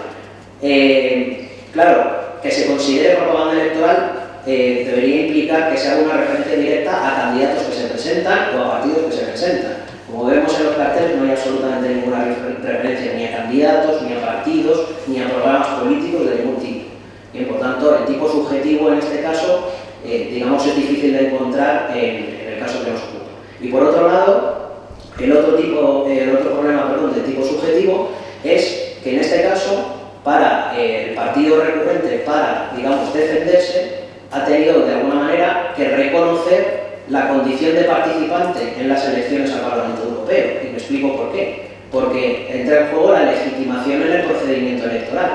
claro, que se considere propaganda electoral debería implicar que se haga una referencia directa a candidatos que se presentan o a partidos que se presentan. Como vemos en los carteles, no hay absolutamente ninguna referencia ni a candidatos, ni a partidos, ni a programas políticos de ningún tipo. Bien, por tanto, el tipo subjetivo en este caso, digamos, es difícil de encontrar en el caso que nos ocupa. Y por otro lado, el otro problema de tipo subjetivo es que en este caso, para el partido recurrente, para, digamos, defenderse, ha tenido de alguna manera que reconocer la condición de participante en las elecciones al Parlamento Europeo. Y me explico por qué. Porque entra en juego la legitimación en el procedimiento electoral.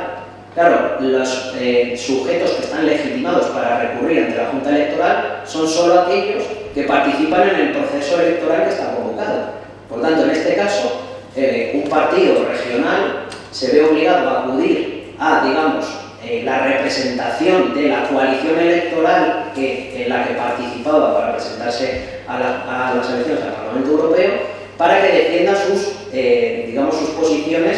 Claro, los sujetos que están legitimados para recurrir ante la Junta Electoral son solo aquellos que participan en el proceso electoral que está convocado. Por tanto, en este caso, un partido regional se ve obligado a acudir a, digamos, la representación de la coalición electoral en la que participaba para presentarse a las elecciones al Parlamento Europeo, para que defienda sus posiciones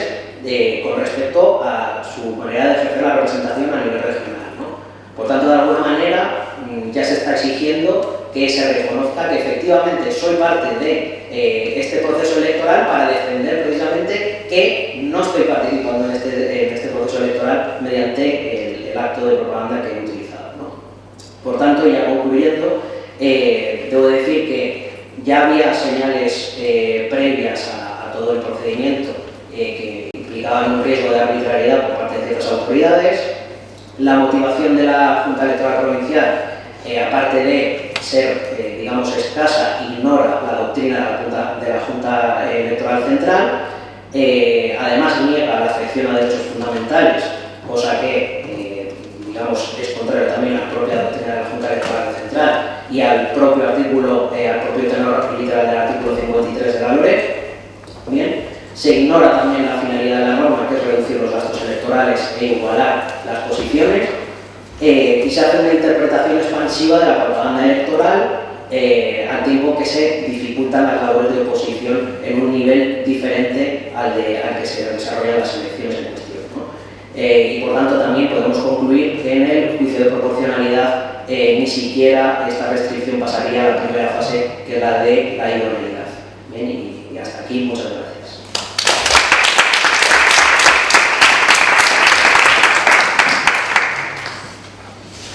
con respecto a su manera de ejercer la representación a nivel regional, ¿no? Por tanto, de alguna manera, ya se está exigiendo que se reconozca que efectivamente soy parte de este proceso electoral para defender precisamente que no estoy participando en este proceso electoral mediante el acto de propaganda que he utilizado, ¿no? Por tanto, ya concluyendo, debo decir que ya había señales previas a todo el procedimiento que implicaban un riesgo de arbitrariedad por parte de ciertas autoridades. La motivación de la Junta Electoral Provincial, aparte de ser, digamos, escasa, ignora la doctrina de la Junta Electoral Central, además niega la afección a derechos fundamentales, cosa que, digamos, es contrario también a la propia doctrina de la Junta Electoral Central y al propio artículo, al propio tenor literal del artículo 53 de la LOREC. Bien, se ignora también la finalidad de la norma, que es reducir los gastos electorales e igualar las posiciones, y se hace una interpretación expansiva de la propaganda electoral al tiempo que se dificultan las labores de oposición en un nivel diferente al que se desarrollan las elecciones en cuestión, ¿no? Y por tanto también podemos concluir que en el juicio de proporcionalidad ni siquiera esta restricción pasaría a la primera fase, que es la de la idoneidad. Bien, y hasta aquí, muchas gracias.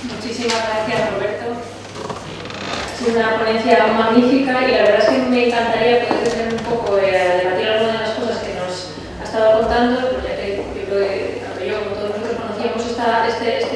Muchísimas gracias, Roberto. Ha sido una ponencia magnífica y la verdad es que me encantaría poder tener un poco de debatir algunas de las cosas que nos ha estado contando, ya que yo creo que tanto yo como todos nosotros conocíamos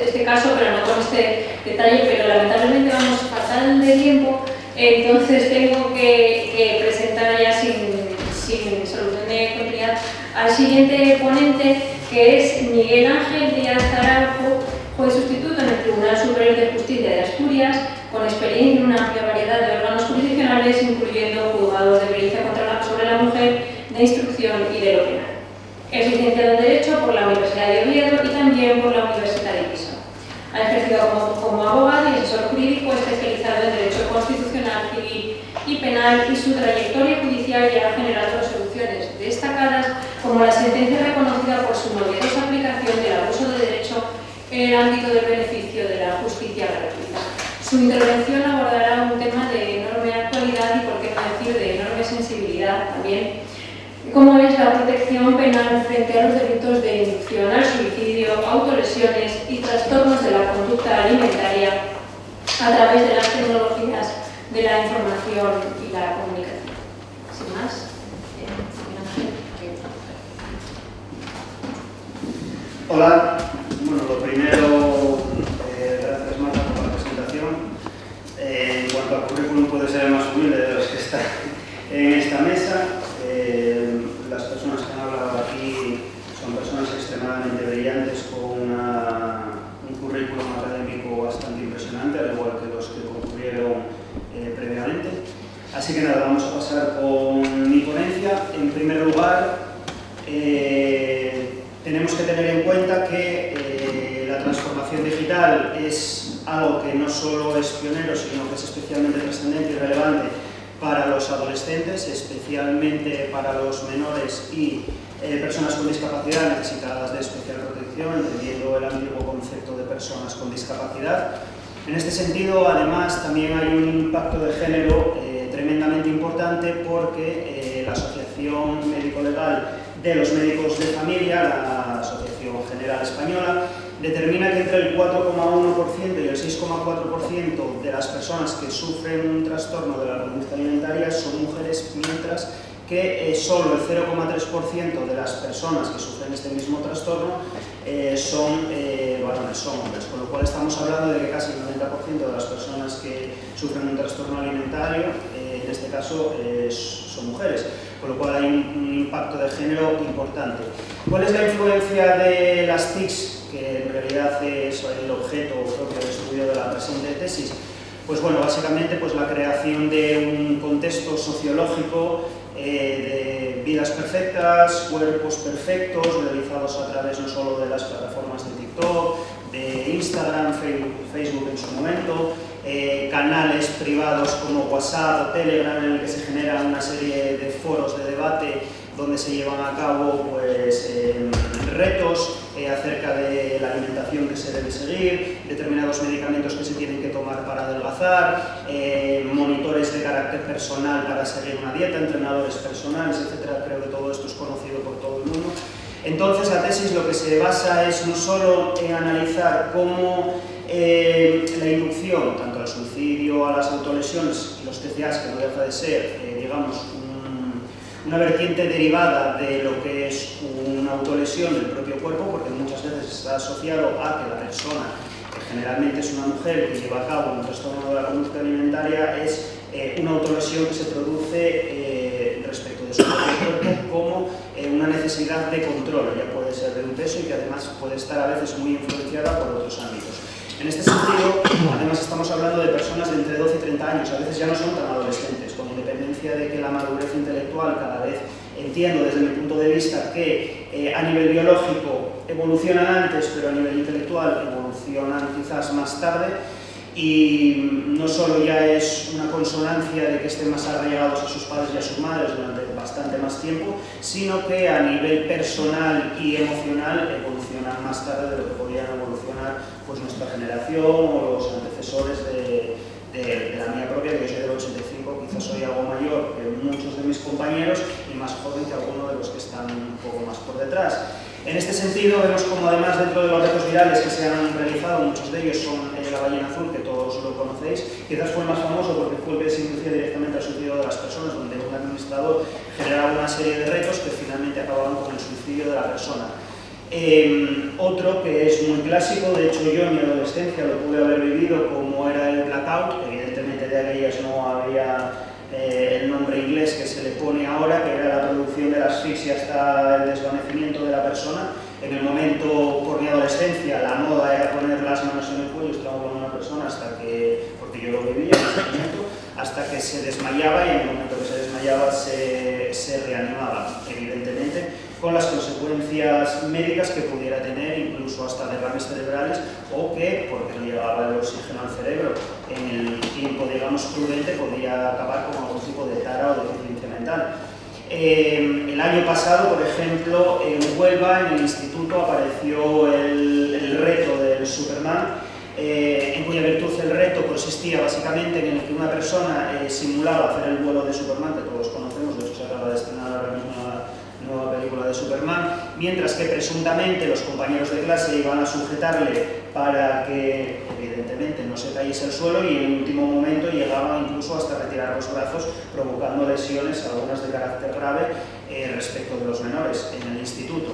este caso, pero no con este detalle, pero lamentablemente vamos fatal de tiempo, entonces tengo que presentar ya sin solución de continuidad al siguiente ponente, que es Miguel Ángel Díaz Araujo, juez sustituto en el Tribunal Superior de Justicia de Asturias, con experiencia en una amplia variedad de órganos jurisdiccionales, incluyendo juzgados de pericia sobre la mujer, de instrucción y de lo penal. Es licenciado en Derecho por la Universidad de Oviedo y también por la Universidad de Pisa. Ha ejercido como abogado y asesor jurídico especializado en Derecho Constitucional, Civil y Penal, y su trayectoria judicial ya ha generado resoluciones destacadas, como la sentencia reconocida por su novedosa aplicación del abuso de derecho en el ámbito del beneficio de la justicia gratuita. Su intervención abordará un tema de enorme actualidad y, por qué no decir, de enorme sensibilidad también, como es la protección penal frente a los delitos de inducción al suicidio, autolesiones y trastornos de la conducta alimentaria a través de las tecnologías de la información y la comunicación. Sin más, Hola, bueno, lo primero, gracias Marta por la presentación. En cuanto al currículum, puede ser el más humilde de los que están en esta mesa. Las personas que han hablado aquí son personas extremadamente brillantes con un currículum académico bastante impresionante, al igual que los que concurrieron previamente. Así que nada, vamos a pasar con mi ponencia. En primer lugar, tenemos que tener en cuenta que la transformación digital es algo que no solo es pionero, sino que es especialmente trascendente y relevante para los adolescentes, especialmente para los menores y personas con discapacidad necesitadas de especial protección, entendiendo el antiguo concepto de personas con discapacidad. En este sentido, además, también hay un impacto de género tremendamente importante, porque la Asociación Médico-Legal de los Médicos de Familia, la Asociación General Española, determina que entre el 4,1% y el 6,4% de las personas que sufren un trastorno de la conducta alimentaria son mujeres, mientras que solo el 0,3% de las personas que sufren este mismo trastorno son varones, son hombres, con lo cual estamos hablando de que casi el 90% de las personas que sufren un trastorno alimentario, en este caso, son mujeres, con lo cual hay un impacto de género importante. ¿Cuál es la influencia de las TICs, que en realidad es el objeto propio del estudio de la presente tesis? Pues bueno, básicamente pues la creación de un contexto sociológico de vidas perfectas, cuerpos perfectos, realizados a través no solo de las plataformas de TikTok, de Instagram, Facebook en su momento, canales privados como WhatsApp o Telegram en el que se generan una serie de foros de debate donde se llevan a cabo pues, retos acerca de la alimentación que se debe seguir, determinados medicamentos que se tienen que tomar para adelgazar, monitores de carácter personal para seguir una dieta, entrenadores personales, etc. Creo que todo esto es conocido por todo el mundo. Entonces la tesis lo que se basa es no solo en analizar cómo la inducción, tanto al suicidio, a las autolesiones y los TCAs, que no deja de ser, digamos, una vertiente derivada de lo que es una autolesión del propio cuerpo, porque muchas veces está asociado a que la persona, que generalmente es una mujer que lleva a cabo un trastorno de la conducta alimentaria, es una autolesión que se produce respecto de su propio cuerpo como una necesidad de control, ya puede ser de un peso y que además puede estar a veces muy influenciada por otros ámbitos. En este sentido, además estamos hablando de personas de entre 12 y 30 años, a veces ya no son tan adolescentes, con independencia de que la madurez intelectual cada vez, entiendo desde mi punto de vista que a nivel biológico evolucionan antes, pero a nivel intelectual evolucionan quizás más tarde, y no solo ya es una consonancia de que estén más arraigados a sus padres y a sus madres durante bastante más tiempo, sino que a nivel personal y emocional evolucionan más tarde de lo que podían evolucionar pues, nuestra generación o los antecesores de la mía propia, que yo soy del 85, quizás soy algo mayor que muchos de mis compañeros y más joven que algunos de los que están un poco más por detrás. En este sentido, vemos como además dentro de los retos virales que se han realizado, muchos de ellos son la ballena azul, que todos lo conocéis, quizás fue el más famoso porque fue el que se inducía directamente al suicidio de las personas, donde un administrador generaba una serie de retos que finalmente acababan con el suicidio de la persona. Otro que es muy clásico, de hecho yo en mi adolescencia lo pude haber vivido, como era el blackout, evidentemente de aquellas no había el nombre inglés que se le pone ahora, que era la producción de la asfixia hasta el desvanecimiento de la persona. En el momento, por mi adolescencia, la moda era poner las manos en el cuello, estrangulando a una persona hasta que, porque yo lo vivía en ese momento, hasta que se desmayaba, y en el momento que se desmayaba se reanimaba, evidentemente, con las consecuencias médicas que pudiera tener, incluso hasta derrames cerebrales, o que, porque no llegaba el oxígeno al cerebro en el tiempo, digamos, prudente, podía acabar con algún tipo de tara o deficiencia mental. El año pasado, por ejemplo, en Huelva, en el instituto, apareció el reto del Superman, en cuya virtud el reto consistía básicamente en el que una persona simulaba hacer el vuelo de Superman, que todos conocemos, de hecho se acaba de estrenar ahora mismo una nueva película de Superman, mientras que presuntamente los compañeros de clase iban a sujetarle para que evidentemente no se cayese al suelo, y en el último momento llegaban incluso hasta retirar los brazos, provocando lesiones, algunas de carácter grave, respecto de los menores en el instituto.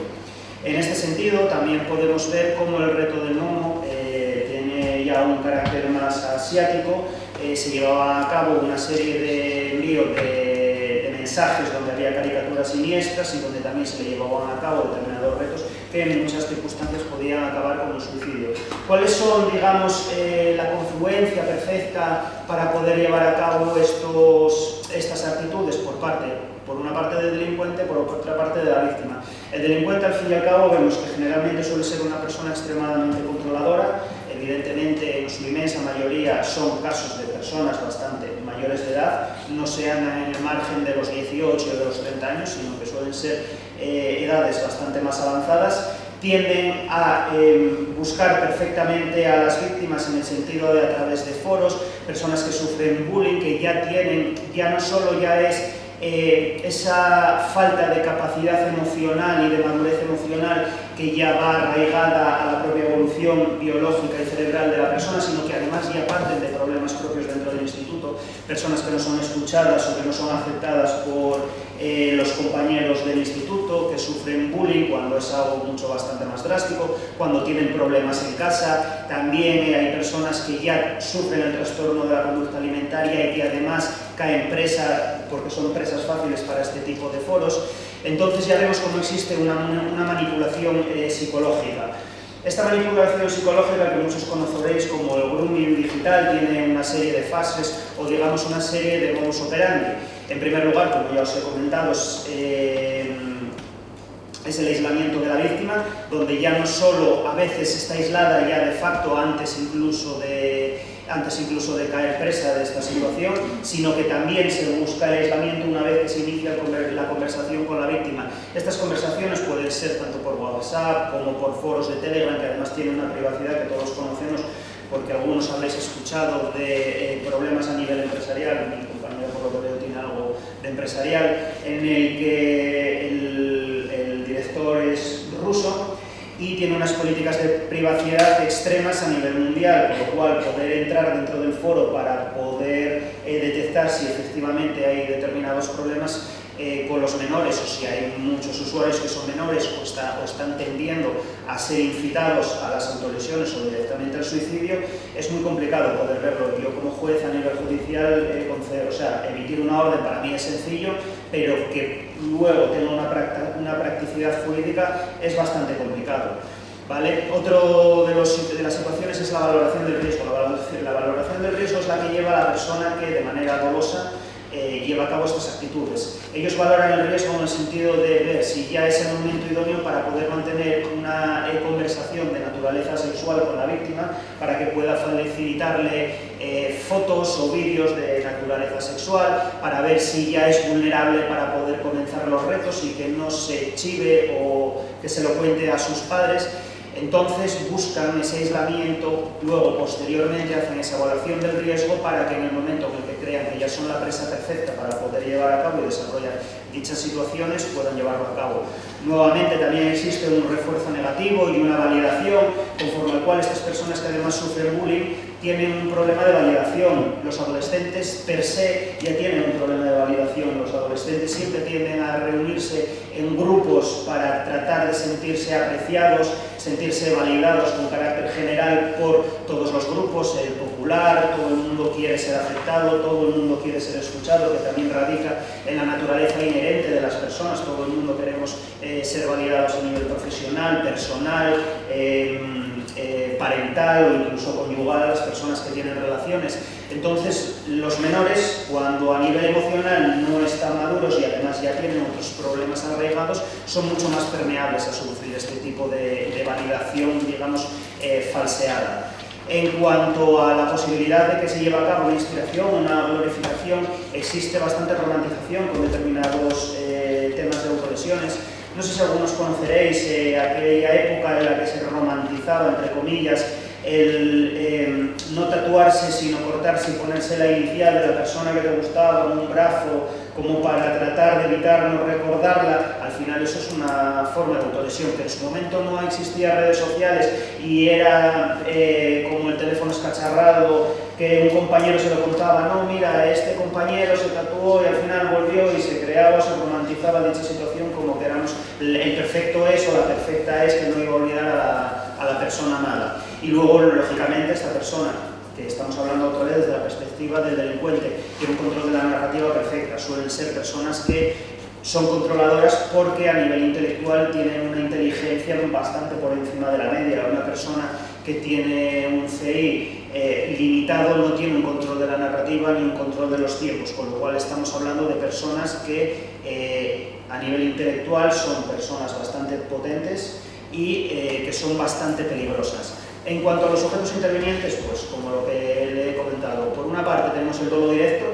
En este sentido, también podemos ver cómo el reto del Momo tiene ya un carácter más asiático. Se llevaba a cabo una serie de envíos de mensajes donde había caricaturas siniestras y donde también se le llevaban a cabo determinados retos que en muchas circunstancias podían acabar con el suicidio. ¿Cuáles son, digamos, la confluencia perfecta para poder llevar a cabo estas actitudes por una parte del delincuente, por otra parte de la víctima? El delincuente, al fin y al cabo, vemos que generalmente suele ser una persona extremadamente controladora. Evidentemente, en su inmensa mayoría son casos de personas bastante mayores de edad, no se andan en el margen de los 18 o de los 30 años, sino que suelen ser edades bastante más avanzadas. Tienden a buscar perfectamente a las víctimas en el sentido de a través de foros, personas que sufren bullying, que ya no solo ya es esa falta de capacidad emocional y de madurez emocional que ya va arraigada a la propia evolución biológica y cerebral de la persona, sino que además ya parten de problemas propios dentro del instituto, personas que no son escuchadas o que no son aceptadas por los compañeros del instituto, que sufren bullying cuando es algo bastante más drástico, cuando tienen problemas en casa. También hay personas que ya sufren el trastorno de la conducta alimentaria y que además caen presa, porque son presas fáciles para este tipo de foros. Entonces ya vemos cómo existe una manipulación psicológica. Esta manipulación psicológica, que muchos conoceréis como el grooming digital, tiene una serie de fases o digamos una serie de modus operandi. En primer lugar, como ya os he comentado, es el aislamiento de la víctima, donde ya no solo a veces está aislada ya de facto antes incluso de antes incluso de caer presa de esta situación, sino que también se busca el aislamiento una vez que se inicia la conversación con la víctima. Estas conversaciones pueden ser tanto por WhatsApp como por foros de Telegram, que además tienen una privacidad que todos conocemos, porque algunos habréis escuchado de problemas a nivel empresarial. Mi compañero, por lo que veo, tiene algo de empresarial, en el que el director es ruso y tiene unas políticas de privacidad extremas a nivel mundial, con lo cual poder entrar dentro del foro para poder detectar si efectivamente hay determinados problemas con los menores, o si hay muchos usuarios que son menores o están tendiendo a ser incitados a las autolesiones o directamente al suicidio, es muy complicado poder verlo. Yo como juez a nivel judicial, emitir una orden para mí es sencillo, pero que luego tenga una practicidad jurídica es bastante complicado. ¿Vale? Otro de las situaciones es la valoración del riesgo. La valoración del riesgo es la que lleva a la persona que de manera dolosa lleva a cabo estas actitudes. Ellos valoran el riesgo en el sentido de ver si ya es el momento idóneo para poder mantener una conversación de naturaleza sexual con la víctima, para que pueda facilitarle fotos o vídeos de naturaleza sexual, para ver si ya es vulnerable para poder comenzar los retos y que no se chive o que se lo cuente a sus padres. Entonces buscan ese aislamiento, luego posteriormente hacen esa evaluación del riesgo para que en el momento en el que crean que ya son la presa perfecta para poder llevar a cabo y desarrollar dichas situaciones, puedan llevarlo a cabo. Nuevamente también existe un refuerzo negativo y una validación, conforme al cual estas personas que además sufren bullying tienen un problema de validación. Los adolescentes per se ya tienen un problema de validación. Los adolescentes siempre tienden a reunirse en grupos para tratar de sentirse apreciados, sentirse validados con carácter general por todos los grupos, el popular, todo el mundo quiere ser aceptado, todo el mundo quiere ser escuchado, que también radica en la naturaleza inherente de las personas. Todo el mundo queremos ser validados a nivel profesional, personal, parental o incluso conyugal a las personas que tienen relaciones. Entonces, los menores, cuando a nivel emocional no están maduros y además ya tienen otros problemas arraigados, son mucho más permeables a sufrir este tipo de validación, digamos, falseada. En cuanto a la posibilidad de que se lleve a cabo una inspiración, una glorificación, existe bastante romantización con determinados temas de autolesiones. No sé si algunos conoceréis aquella época en la que se romantizaba, entre comillas, el no tatuarse sino cortarse y ponerse la inicial de la persona que te gustaba en un brazo, como para tratar de evitar no recordarla. Al final eso es una forma de autolesión, que en su momento no existían redes sociales y era como el teléfono escacharrado, que un compañero se lo contaba, no, mira, este compañero se tatuó y al final volvió, y se creaba, se romantizaba dicha situación como que éramos el perfecto es o la perfecta es, que no iba a olvidar a la persona amada. Y luego, lógicamente, esta persona, que estamos hablando otra vez desde la perspectiva del delincuente, tiene un control de la narrativa perfecta. Suelen ser personas que son controladoras porque a nivel intelectual tienen una inteligencia bastante por encima de la media. Una persona que tiene un CI limitado no tiene un control de la narrativa ni un control de los tiempos, con lo cual estamos hablando de personas que a nivel intelectual son personas bastante potentes y que son bastante peligrosas. En cuanto a los objetos intervinientes, pues como lo que le he comentado, por una parte tenemos el dolo directo,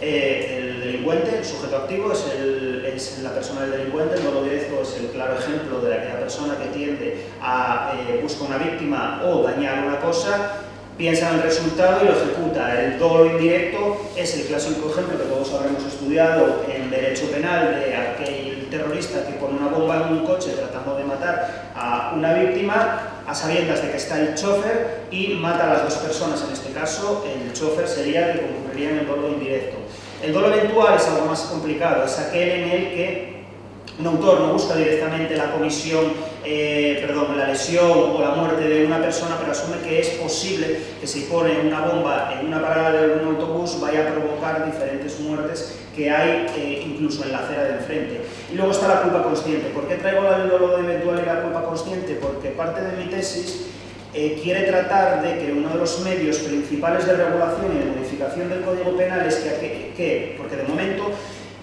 el delincuente, el sujeto activo es la persona del delincuente. El dolo directo es el claro ejemplo de aquella persona que tiende a buscar una víctima o dañar una cosa, piensa en el resultado y lo ejecuta. El dolo indirecto es el clásico ejemplo que todos habremos estudiado en derecho penal, de aquel terrorista que pone una bomba en un coche tratando de matar a una víctima a sabiendas de que está el chofer y mata a las dos personas. En este caso, el chofer sería el que concurriría en el dolo indirecto. El dolo eventual es algo más complicado, es aquel en el que un autor no busca directamente la comisión, la lesión o la muerte de una persona, pero asume que es posible que si pone una bomba en una parada de un autobús vaya a provocar diferentes muertes que hay incluso en la acera de enfrente. Y luego está la culpa consciente. ¿Por qué traigo el dolo eventual y la culpa consciente? Porque parte de mi tesis quiere tratar de que uno de los medios principales de regulación y de modificación del Código Penal es porque de momento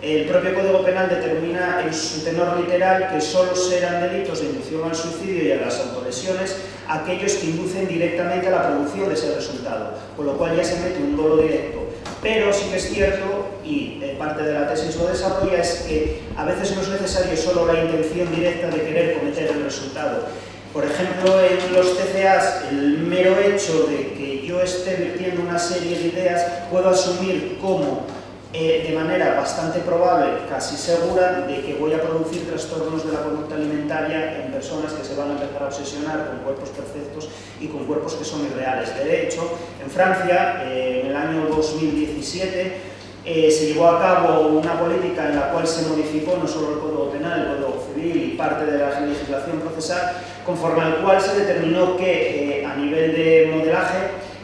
El propio Código Penal determina en su tenor literal que solo serán delitos de inducción al suicidio y a las autolesiones aquellos que inducen directamente a la producción de ese resultado, con lo cual ya se mete un dolo directo. Pero sí que es cierto, y parte de la tesis lo desarrolla, es que a veces no es necesario solo la intención directa de querer cometer el resultado. Por ejemplo, en los TCAs, el mero hecho de que yo esté vertiendo una serie de ideas, puedo asumir como de manera bastante probable, casi segura, de que voy a producir trastornos de la conducta alimentaria en personas que se van a empezar a obsesionar con cuerpos perfectos y con cuerpos que son irreales. De hecho, en Francia, en el año 2017, se llevó a cabo una política en la cual se modificó no solo el Código Penal, el Código Civil y parte de la legislación procesal, conforme al cual se determinó que a nivel de modelaje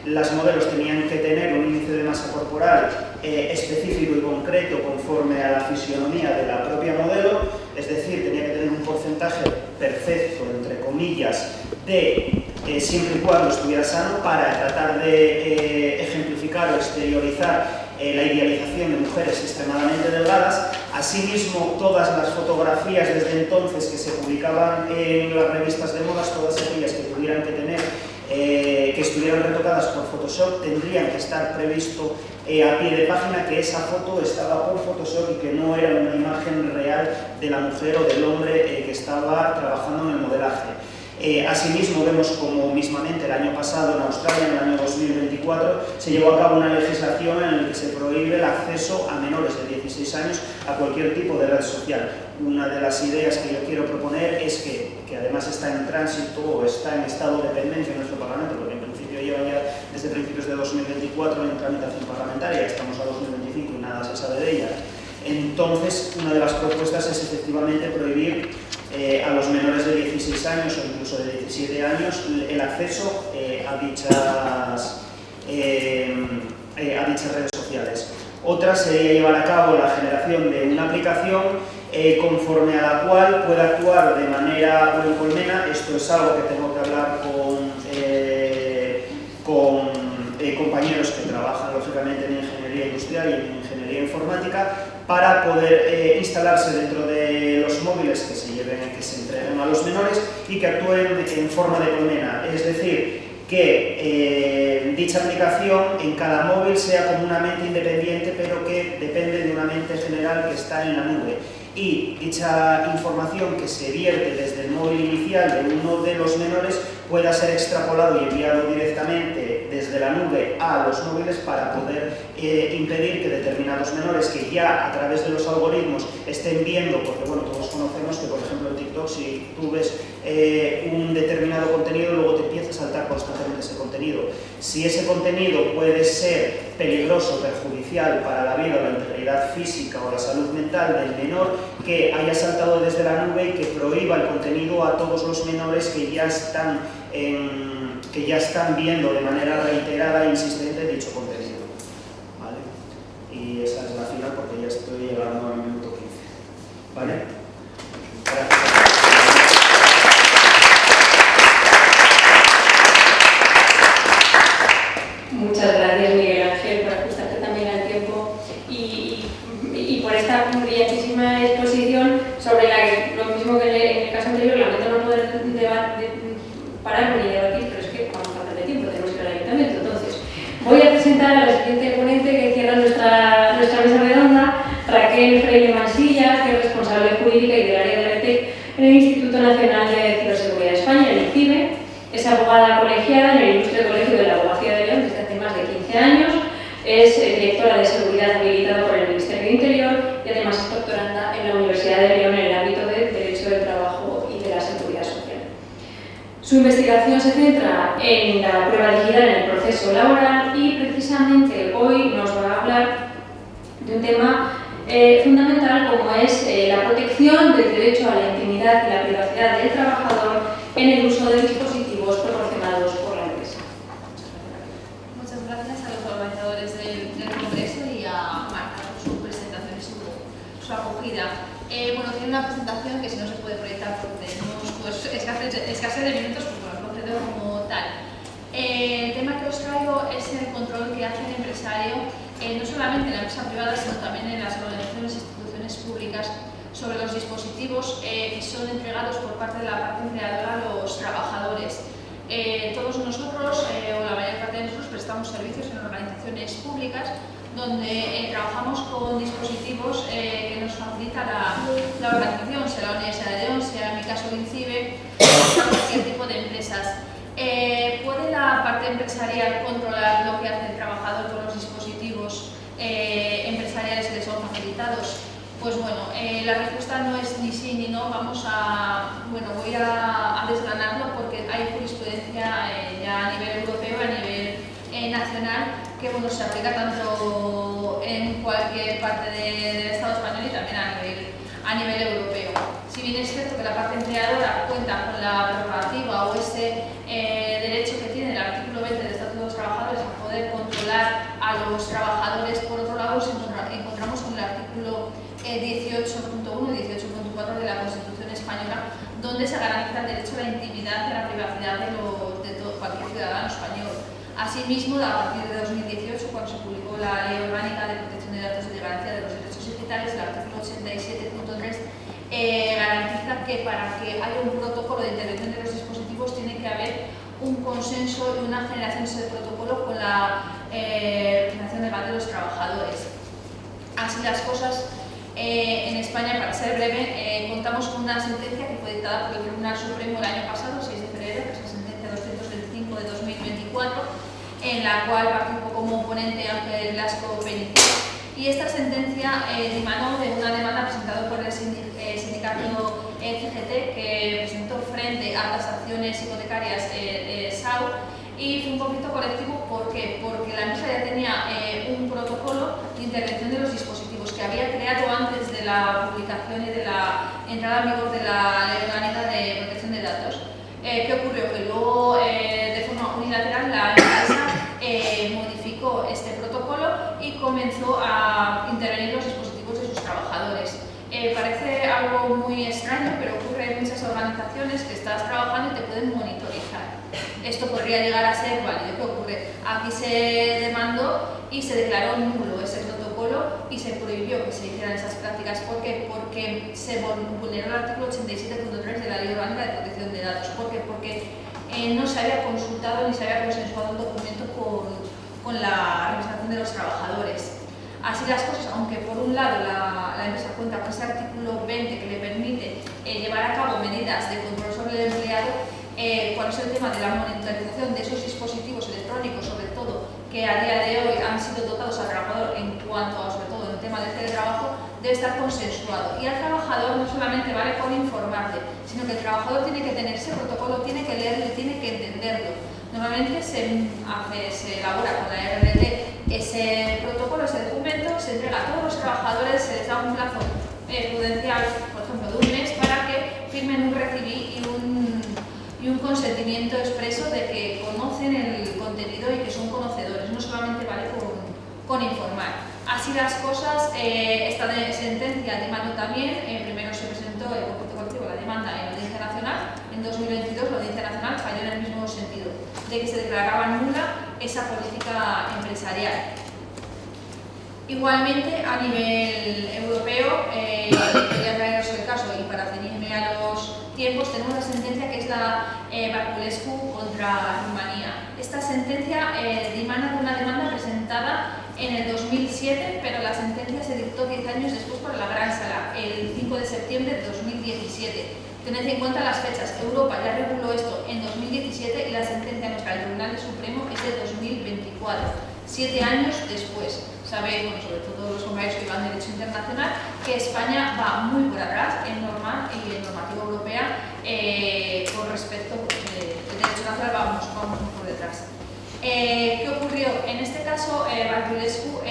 las modelos tenían que tener un índice de masa corporal específico y concreto conforme a la fisionomía de la propia modelo, es decir, tenía que tener un porcentaje perfecto, entre comillas, de siempre y cuando estuviera sano, para tratar de ejemplificar o exteriorizar la idealización de mujeres extremadamente delgadas. Asimismo, todas las fotografías desde entonces que se publicaban en las revistas de modas, todas aquellas que tuvieran que tener que estuvieran retocadas por Photoshop, tendrían que estar previsto a pie de página que esa foto estaba por Photoshop y que no era una imagen real de la mujer o del hombre que estaba trabajando en el modelaje. Asimismo, vemos como mismamente el año pasado en Australia, en el año 2024, se llevó a cabo una legislación en la que se prohíbe el acceso a menores de 16 años a cualquier tipo de red social. Una de las ideas que yo quiero proponer es que además está en tránsito o está en estado de pendencia en nuestro Parlamento, porque en principio lleva ya desde principios de 2024 en tramitación parlamentaria, estamos a 2025 y nada se sabe de ella. Entonces, una de las propuestas es efectivamente prohibir a los menores de 16 años o incluso de 17 años el acceso a dichas redes sociales. Otra sería llevar a cabo la generación de una aplicación conforme a la cual pueda actuar de manera en colmena. Esto es algo que tengo que hablar con compañeros que trabajan lógicamente en ingeniería industrial y en ingeniería informática, para poder instalarse dentro de los móviles que se entreguen a los menores y que actúen en forma de colmena, es decir, que dicha aplicación en cada móvil sea como una mente independiente, pero que depende de una mente general que está en la nube. Y dicha información que se vierte desde el móvil inicial de uno de los menores pueda ser extrapolado y enviado directamente desde la nube a los móviles para poder impedir que determinados menores que ya a través de los algoritmos estén viendo, porque bueno, todos conocemos que por ejemplo en TikTok, si tú ves un determinado contenido, luego te empieza a saltar constantemente ese contenido. Si ese contenido puede ser peligroso, perjudicial para la vida o la integridad física o la salud mental del menor, que haya saltado desde la nube y que prohíba el contenido a todos los menores que ya están viendo de manera reiterada e insistente dicho contenido. ¿Vale? Y esa es la final porque ya estoy llegando al minuto 15. ¿Vale? Gracias. Muchas gracias, Miguel Ángel, por ajustarte también al tiempo y por esta brillantísima exposición sobre la que, lo mismo que en el caso anterior, lamento no poder parar ni debatir, pero es que vamos a perder tiempo, tenemos que ir al ayuntamiento. Entonces, voy a presentar a la siguiente ponente que cierra nuestra mesa redonda, Raquel Freire Mansilla, que es responsable jurídica y del área de RT en el Instituto Nacional de Ciberseguridad de España, el ICIBE. Es abogada colegiada en el Ilustre Colegio de la Abogacía de León desde hace más de 15 años, es directora de seguridad habilitada por el Ministerio de Interior y además es doctoranda en la Universidad de León en el ámbito de Derecho del Trabajo y de la Seguridad Social. Su investigación se centra en la prueba digital en el proceso laboral y precisamente hoy nos va a hablar de un tema fundamental como es la protección del derecho a la intimidad y la privacidad del trabajador en el uso de dispositivos proporcionados por la empresa. Muchas gracias a los organizadores del Congreso y a Marta por su presentación y su acogida. Bueno, tiene una presentación que si no se puede proyectar porque tenemos pues, escasez de minutos, pues bueno, lo procedo como tal. El tema que os traigo es el control que hace el empresario, no solamente en la empresa privada, sino también en las organizaciones institucionales públicas sobre los dispositivos que son entregados por parte de la parte empleadora a los trabajadores. Todos nosotros, o la mayor parte de nosotros, prestamos servicios en organizaciones públicas donde trabajamos con dispositivos que nos facilita la organización, sea la Universidad de León, sea en mi caso el INCIBE, o cualquier tipo de empresas. ¿Puede la parte empresarial controlar lo que hace el trabajador con los dispositivos empresariales que les son facilitados? Pues bueno, la respuesta no es ni sí ni no. Voy a desgranarlo porque hay jurisprudencia ya a nivel europeo, a nivel nacional, que se aplica tanto en cualquier parte del Estado español y también a nivel europeo. Si bien es cierto que la parte empleadora cuenta con la prerrogativa o ese derecho que tiene el artículo 20 del Estatuto de los Trabajadores a poder controlar a los trabajadores, por otro lado encontramos con el artículo 18.1 y 18.4 de la Constitución española, donde se garantiza el derecho a la intimidad y a la privacidad de cualquier ciudadano español. Asimismo, a partir de 2018, cuando se publicó la Ley Orgánica de Protección de Datos y de Garantía de los Derechos Digitales, el artículo 87.3 garantiza que para que haya un protocolo de intervención de los dispositivos tiene que haber un consenso y una generación de ese protocolo con la Federación de los Trabajadores. Así las cosas, en España, para ser breve, contamos con una sentencia que fue dictada por el Tribunal Supremo el año pasado, el 6 de febrero, que es la sentencia 225 de 2024, en la cual participó como ponente Ángel Blasco Benítez. Y esta sentencia dimanó de una demanda presentada por el sindicato CGT, que presentó frente a las acciones hipotecarias SAU, y fue un conflicto colectivo. ¿Por qué? Porque la empresa ya tenía un protocolo de intervención de los dispositivos que había creado antes de la publicación y de la entrada en vigor de la Ley Orgánica de Protección de Datos. ¿Qué ocurrió? Que luego, de forma unilateral, la empresa modificó este protocolo y comenzó a intervenir los dispositivos de sus trabajadores. Parece algo muy extraño, pero ocurre en muchas organizaciones que estás trabajando y te pueden monitorizar. Esto podría llegar a ser válido. ¿Qué ocurre? Aquí se demandó y se declaró nulo ese protocolo y se prohibió que se hicieran esas prácticas. ¿Por qué? Porque se vulneró el artículo 87.3 de la Ley Orgánica de Protección de Datos. ¿Por qué? Porque no se había consultado ni se había consensuado un documento con la representación de los trabajadores. Así las cosas, aunque por un lado la empresa cuenta con ese artículo 20 que le permite llevar a cabo medidas de control sobre el empleado, cuando es el tema de la monitorización de esos dispositivos electrónicos, sobre todo, que a día de hoy han sido dotados al trabajador en cuanto a, sobre todo, en el tema del teletrabajo, debe estar consensuado. Y al trabajador no solamente vale con informarle, sino que el trabajador tiene que tener ese protocolo, tiene que leerlo y tiene que entenderlo. Normalmente se elabora con la RLT ese protocolo, ese documento, se entrega a todos los trabajadores, se les da un plazo prudencial, por ejemplo, de un mes, para que firmen un recibí y un consentimiento expreso de que conocen el contenido y que son conocedores, no solamente vale con informar. Así las cosas, esta sentencia demandó también, primero se presentó el conflicto colectivo, la demanda en la Audiencia Nacional, en 2022 la Audiencia Nacional falló en el mismo sentido, de que se declaraba nula esa política empresarial. Igualmente, a nivel europeo, quería traeros el caso y para ceñirme a los tiempos, tenemos la sentencia que es la Barculescu contra Rumanía. Esta sentencia dimana de una demanda presentada en el 2007, pero la sentencia se dictó 10 años después por la Gran Sala, el 5 de septiembre de 2017. Tened en cuenta las fechas. Europa ya reguló esto en 2017 y la sentencia nuestra del Tribunal Supremo es de 2024, 7 años después. Sabéis, bueno, sobre todo los compañeros que van derecho internacional, que España va muy por atrás en norma y en normativa europea con respecto del derecho nacional, vamos muy por detrás. ¿Qué ocurrió? En este caso, Barculescu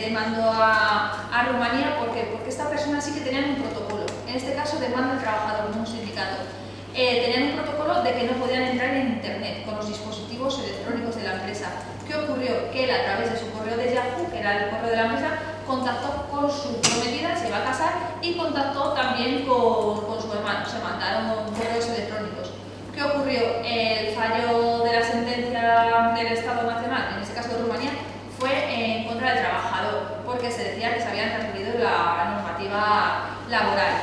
demandó a Rumanía porque esta persona sí que tenía un protocolo. En este caso, demanda al trabajador, no un sindicato. Tenían un protocolo de que no podían entrar en Internet con los dispositivos electrónicos de la empresa. ¿Qué ocurrió? Que él, a través de su correo de Yahoo, que era el correo de la empresa, contactó con su prometida, se iba a casar, y contactó también con su hermano. Se mandaron correos electrónicos. ¿Qué ocurrió? El fallo de la sentencia del Estado Nacional, en este caso de Rumanía, fue en contra del trabajador, porque se decía que se habían transgredido la normativa laboral.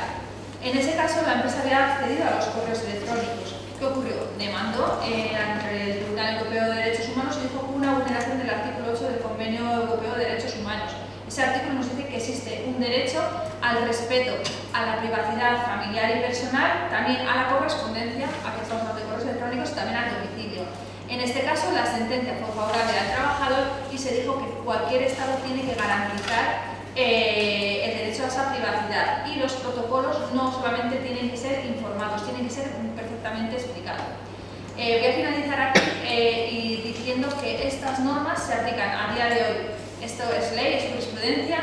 En ese caso, la empresa había accedido a los correos electrónicos. ¿Qué ocurrió? Demandó ante el Tribunal Europeo de Derechos Humanos y dijo que hubo una vulneración del artículo 8 del Convenio Europeo de Derechos Humanos. Ese artículo nos dice que existe un derecho al respeto a la privacidad familiar y personal, también a la correspondencia, aquí estamos hablando de correos electrónicos, y también al domicilio. En este caso, la sentencia fue favorable al trabajador y se dijo que cualquier Estado tiene que garantizar el derecho a esa privacidad, y los protocolos no solamente tienen que ser informados, tienen que ser perfectamente explicados. Voy a finalizar aquí y diciendo que estas normas se aplican a día de hoy. Esto es ley, es jurisprudencia,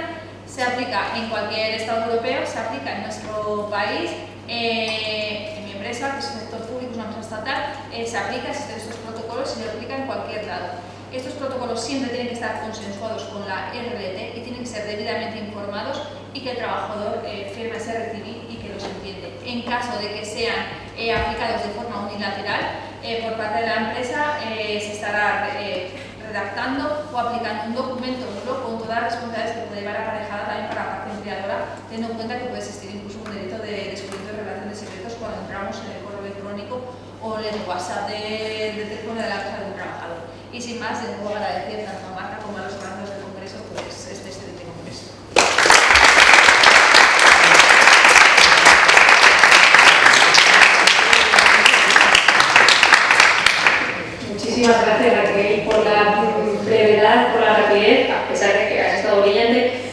se aplica en cualquier Estado europeo, se aplica en nuestro país, en mi empresa, que es el sector público, es una empresa estatal, se aplica, existen estos protocolos y se aplica en cualquier lado. Estos protocolos siempre tienen que estar consensuados con la RLT y tienen que ser debidamente informados y que el trabajador firme ese recibo y que los entiende. En caso de que sean aplicados de forma unilateral por parte de la empresa, se estará redactando o aplicando un documento nulo con todas las responsabilidades que puede llevar aparejada también para la parte empleadora, teniendo en cuenta que puede existir incluso un delito de descubrimiento de revelación de secretos cuando entramos en el correo electrónico o en el WhatsApp del teléfono de la casa de un trabajador. Y sin más, de nuevo agradecer tanto a Marta como a los organizadores del Congreso pues, este excelente Congreso. Muchísimas gracias, Raquel, por la brevedad, por la rapidez, a pesar de que has estado brillante.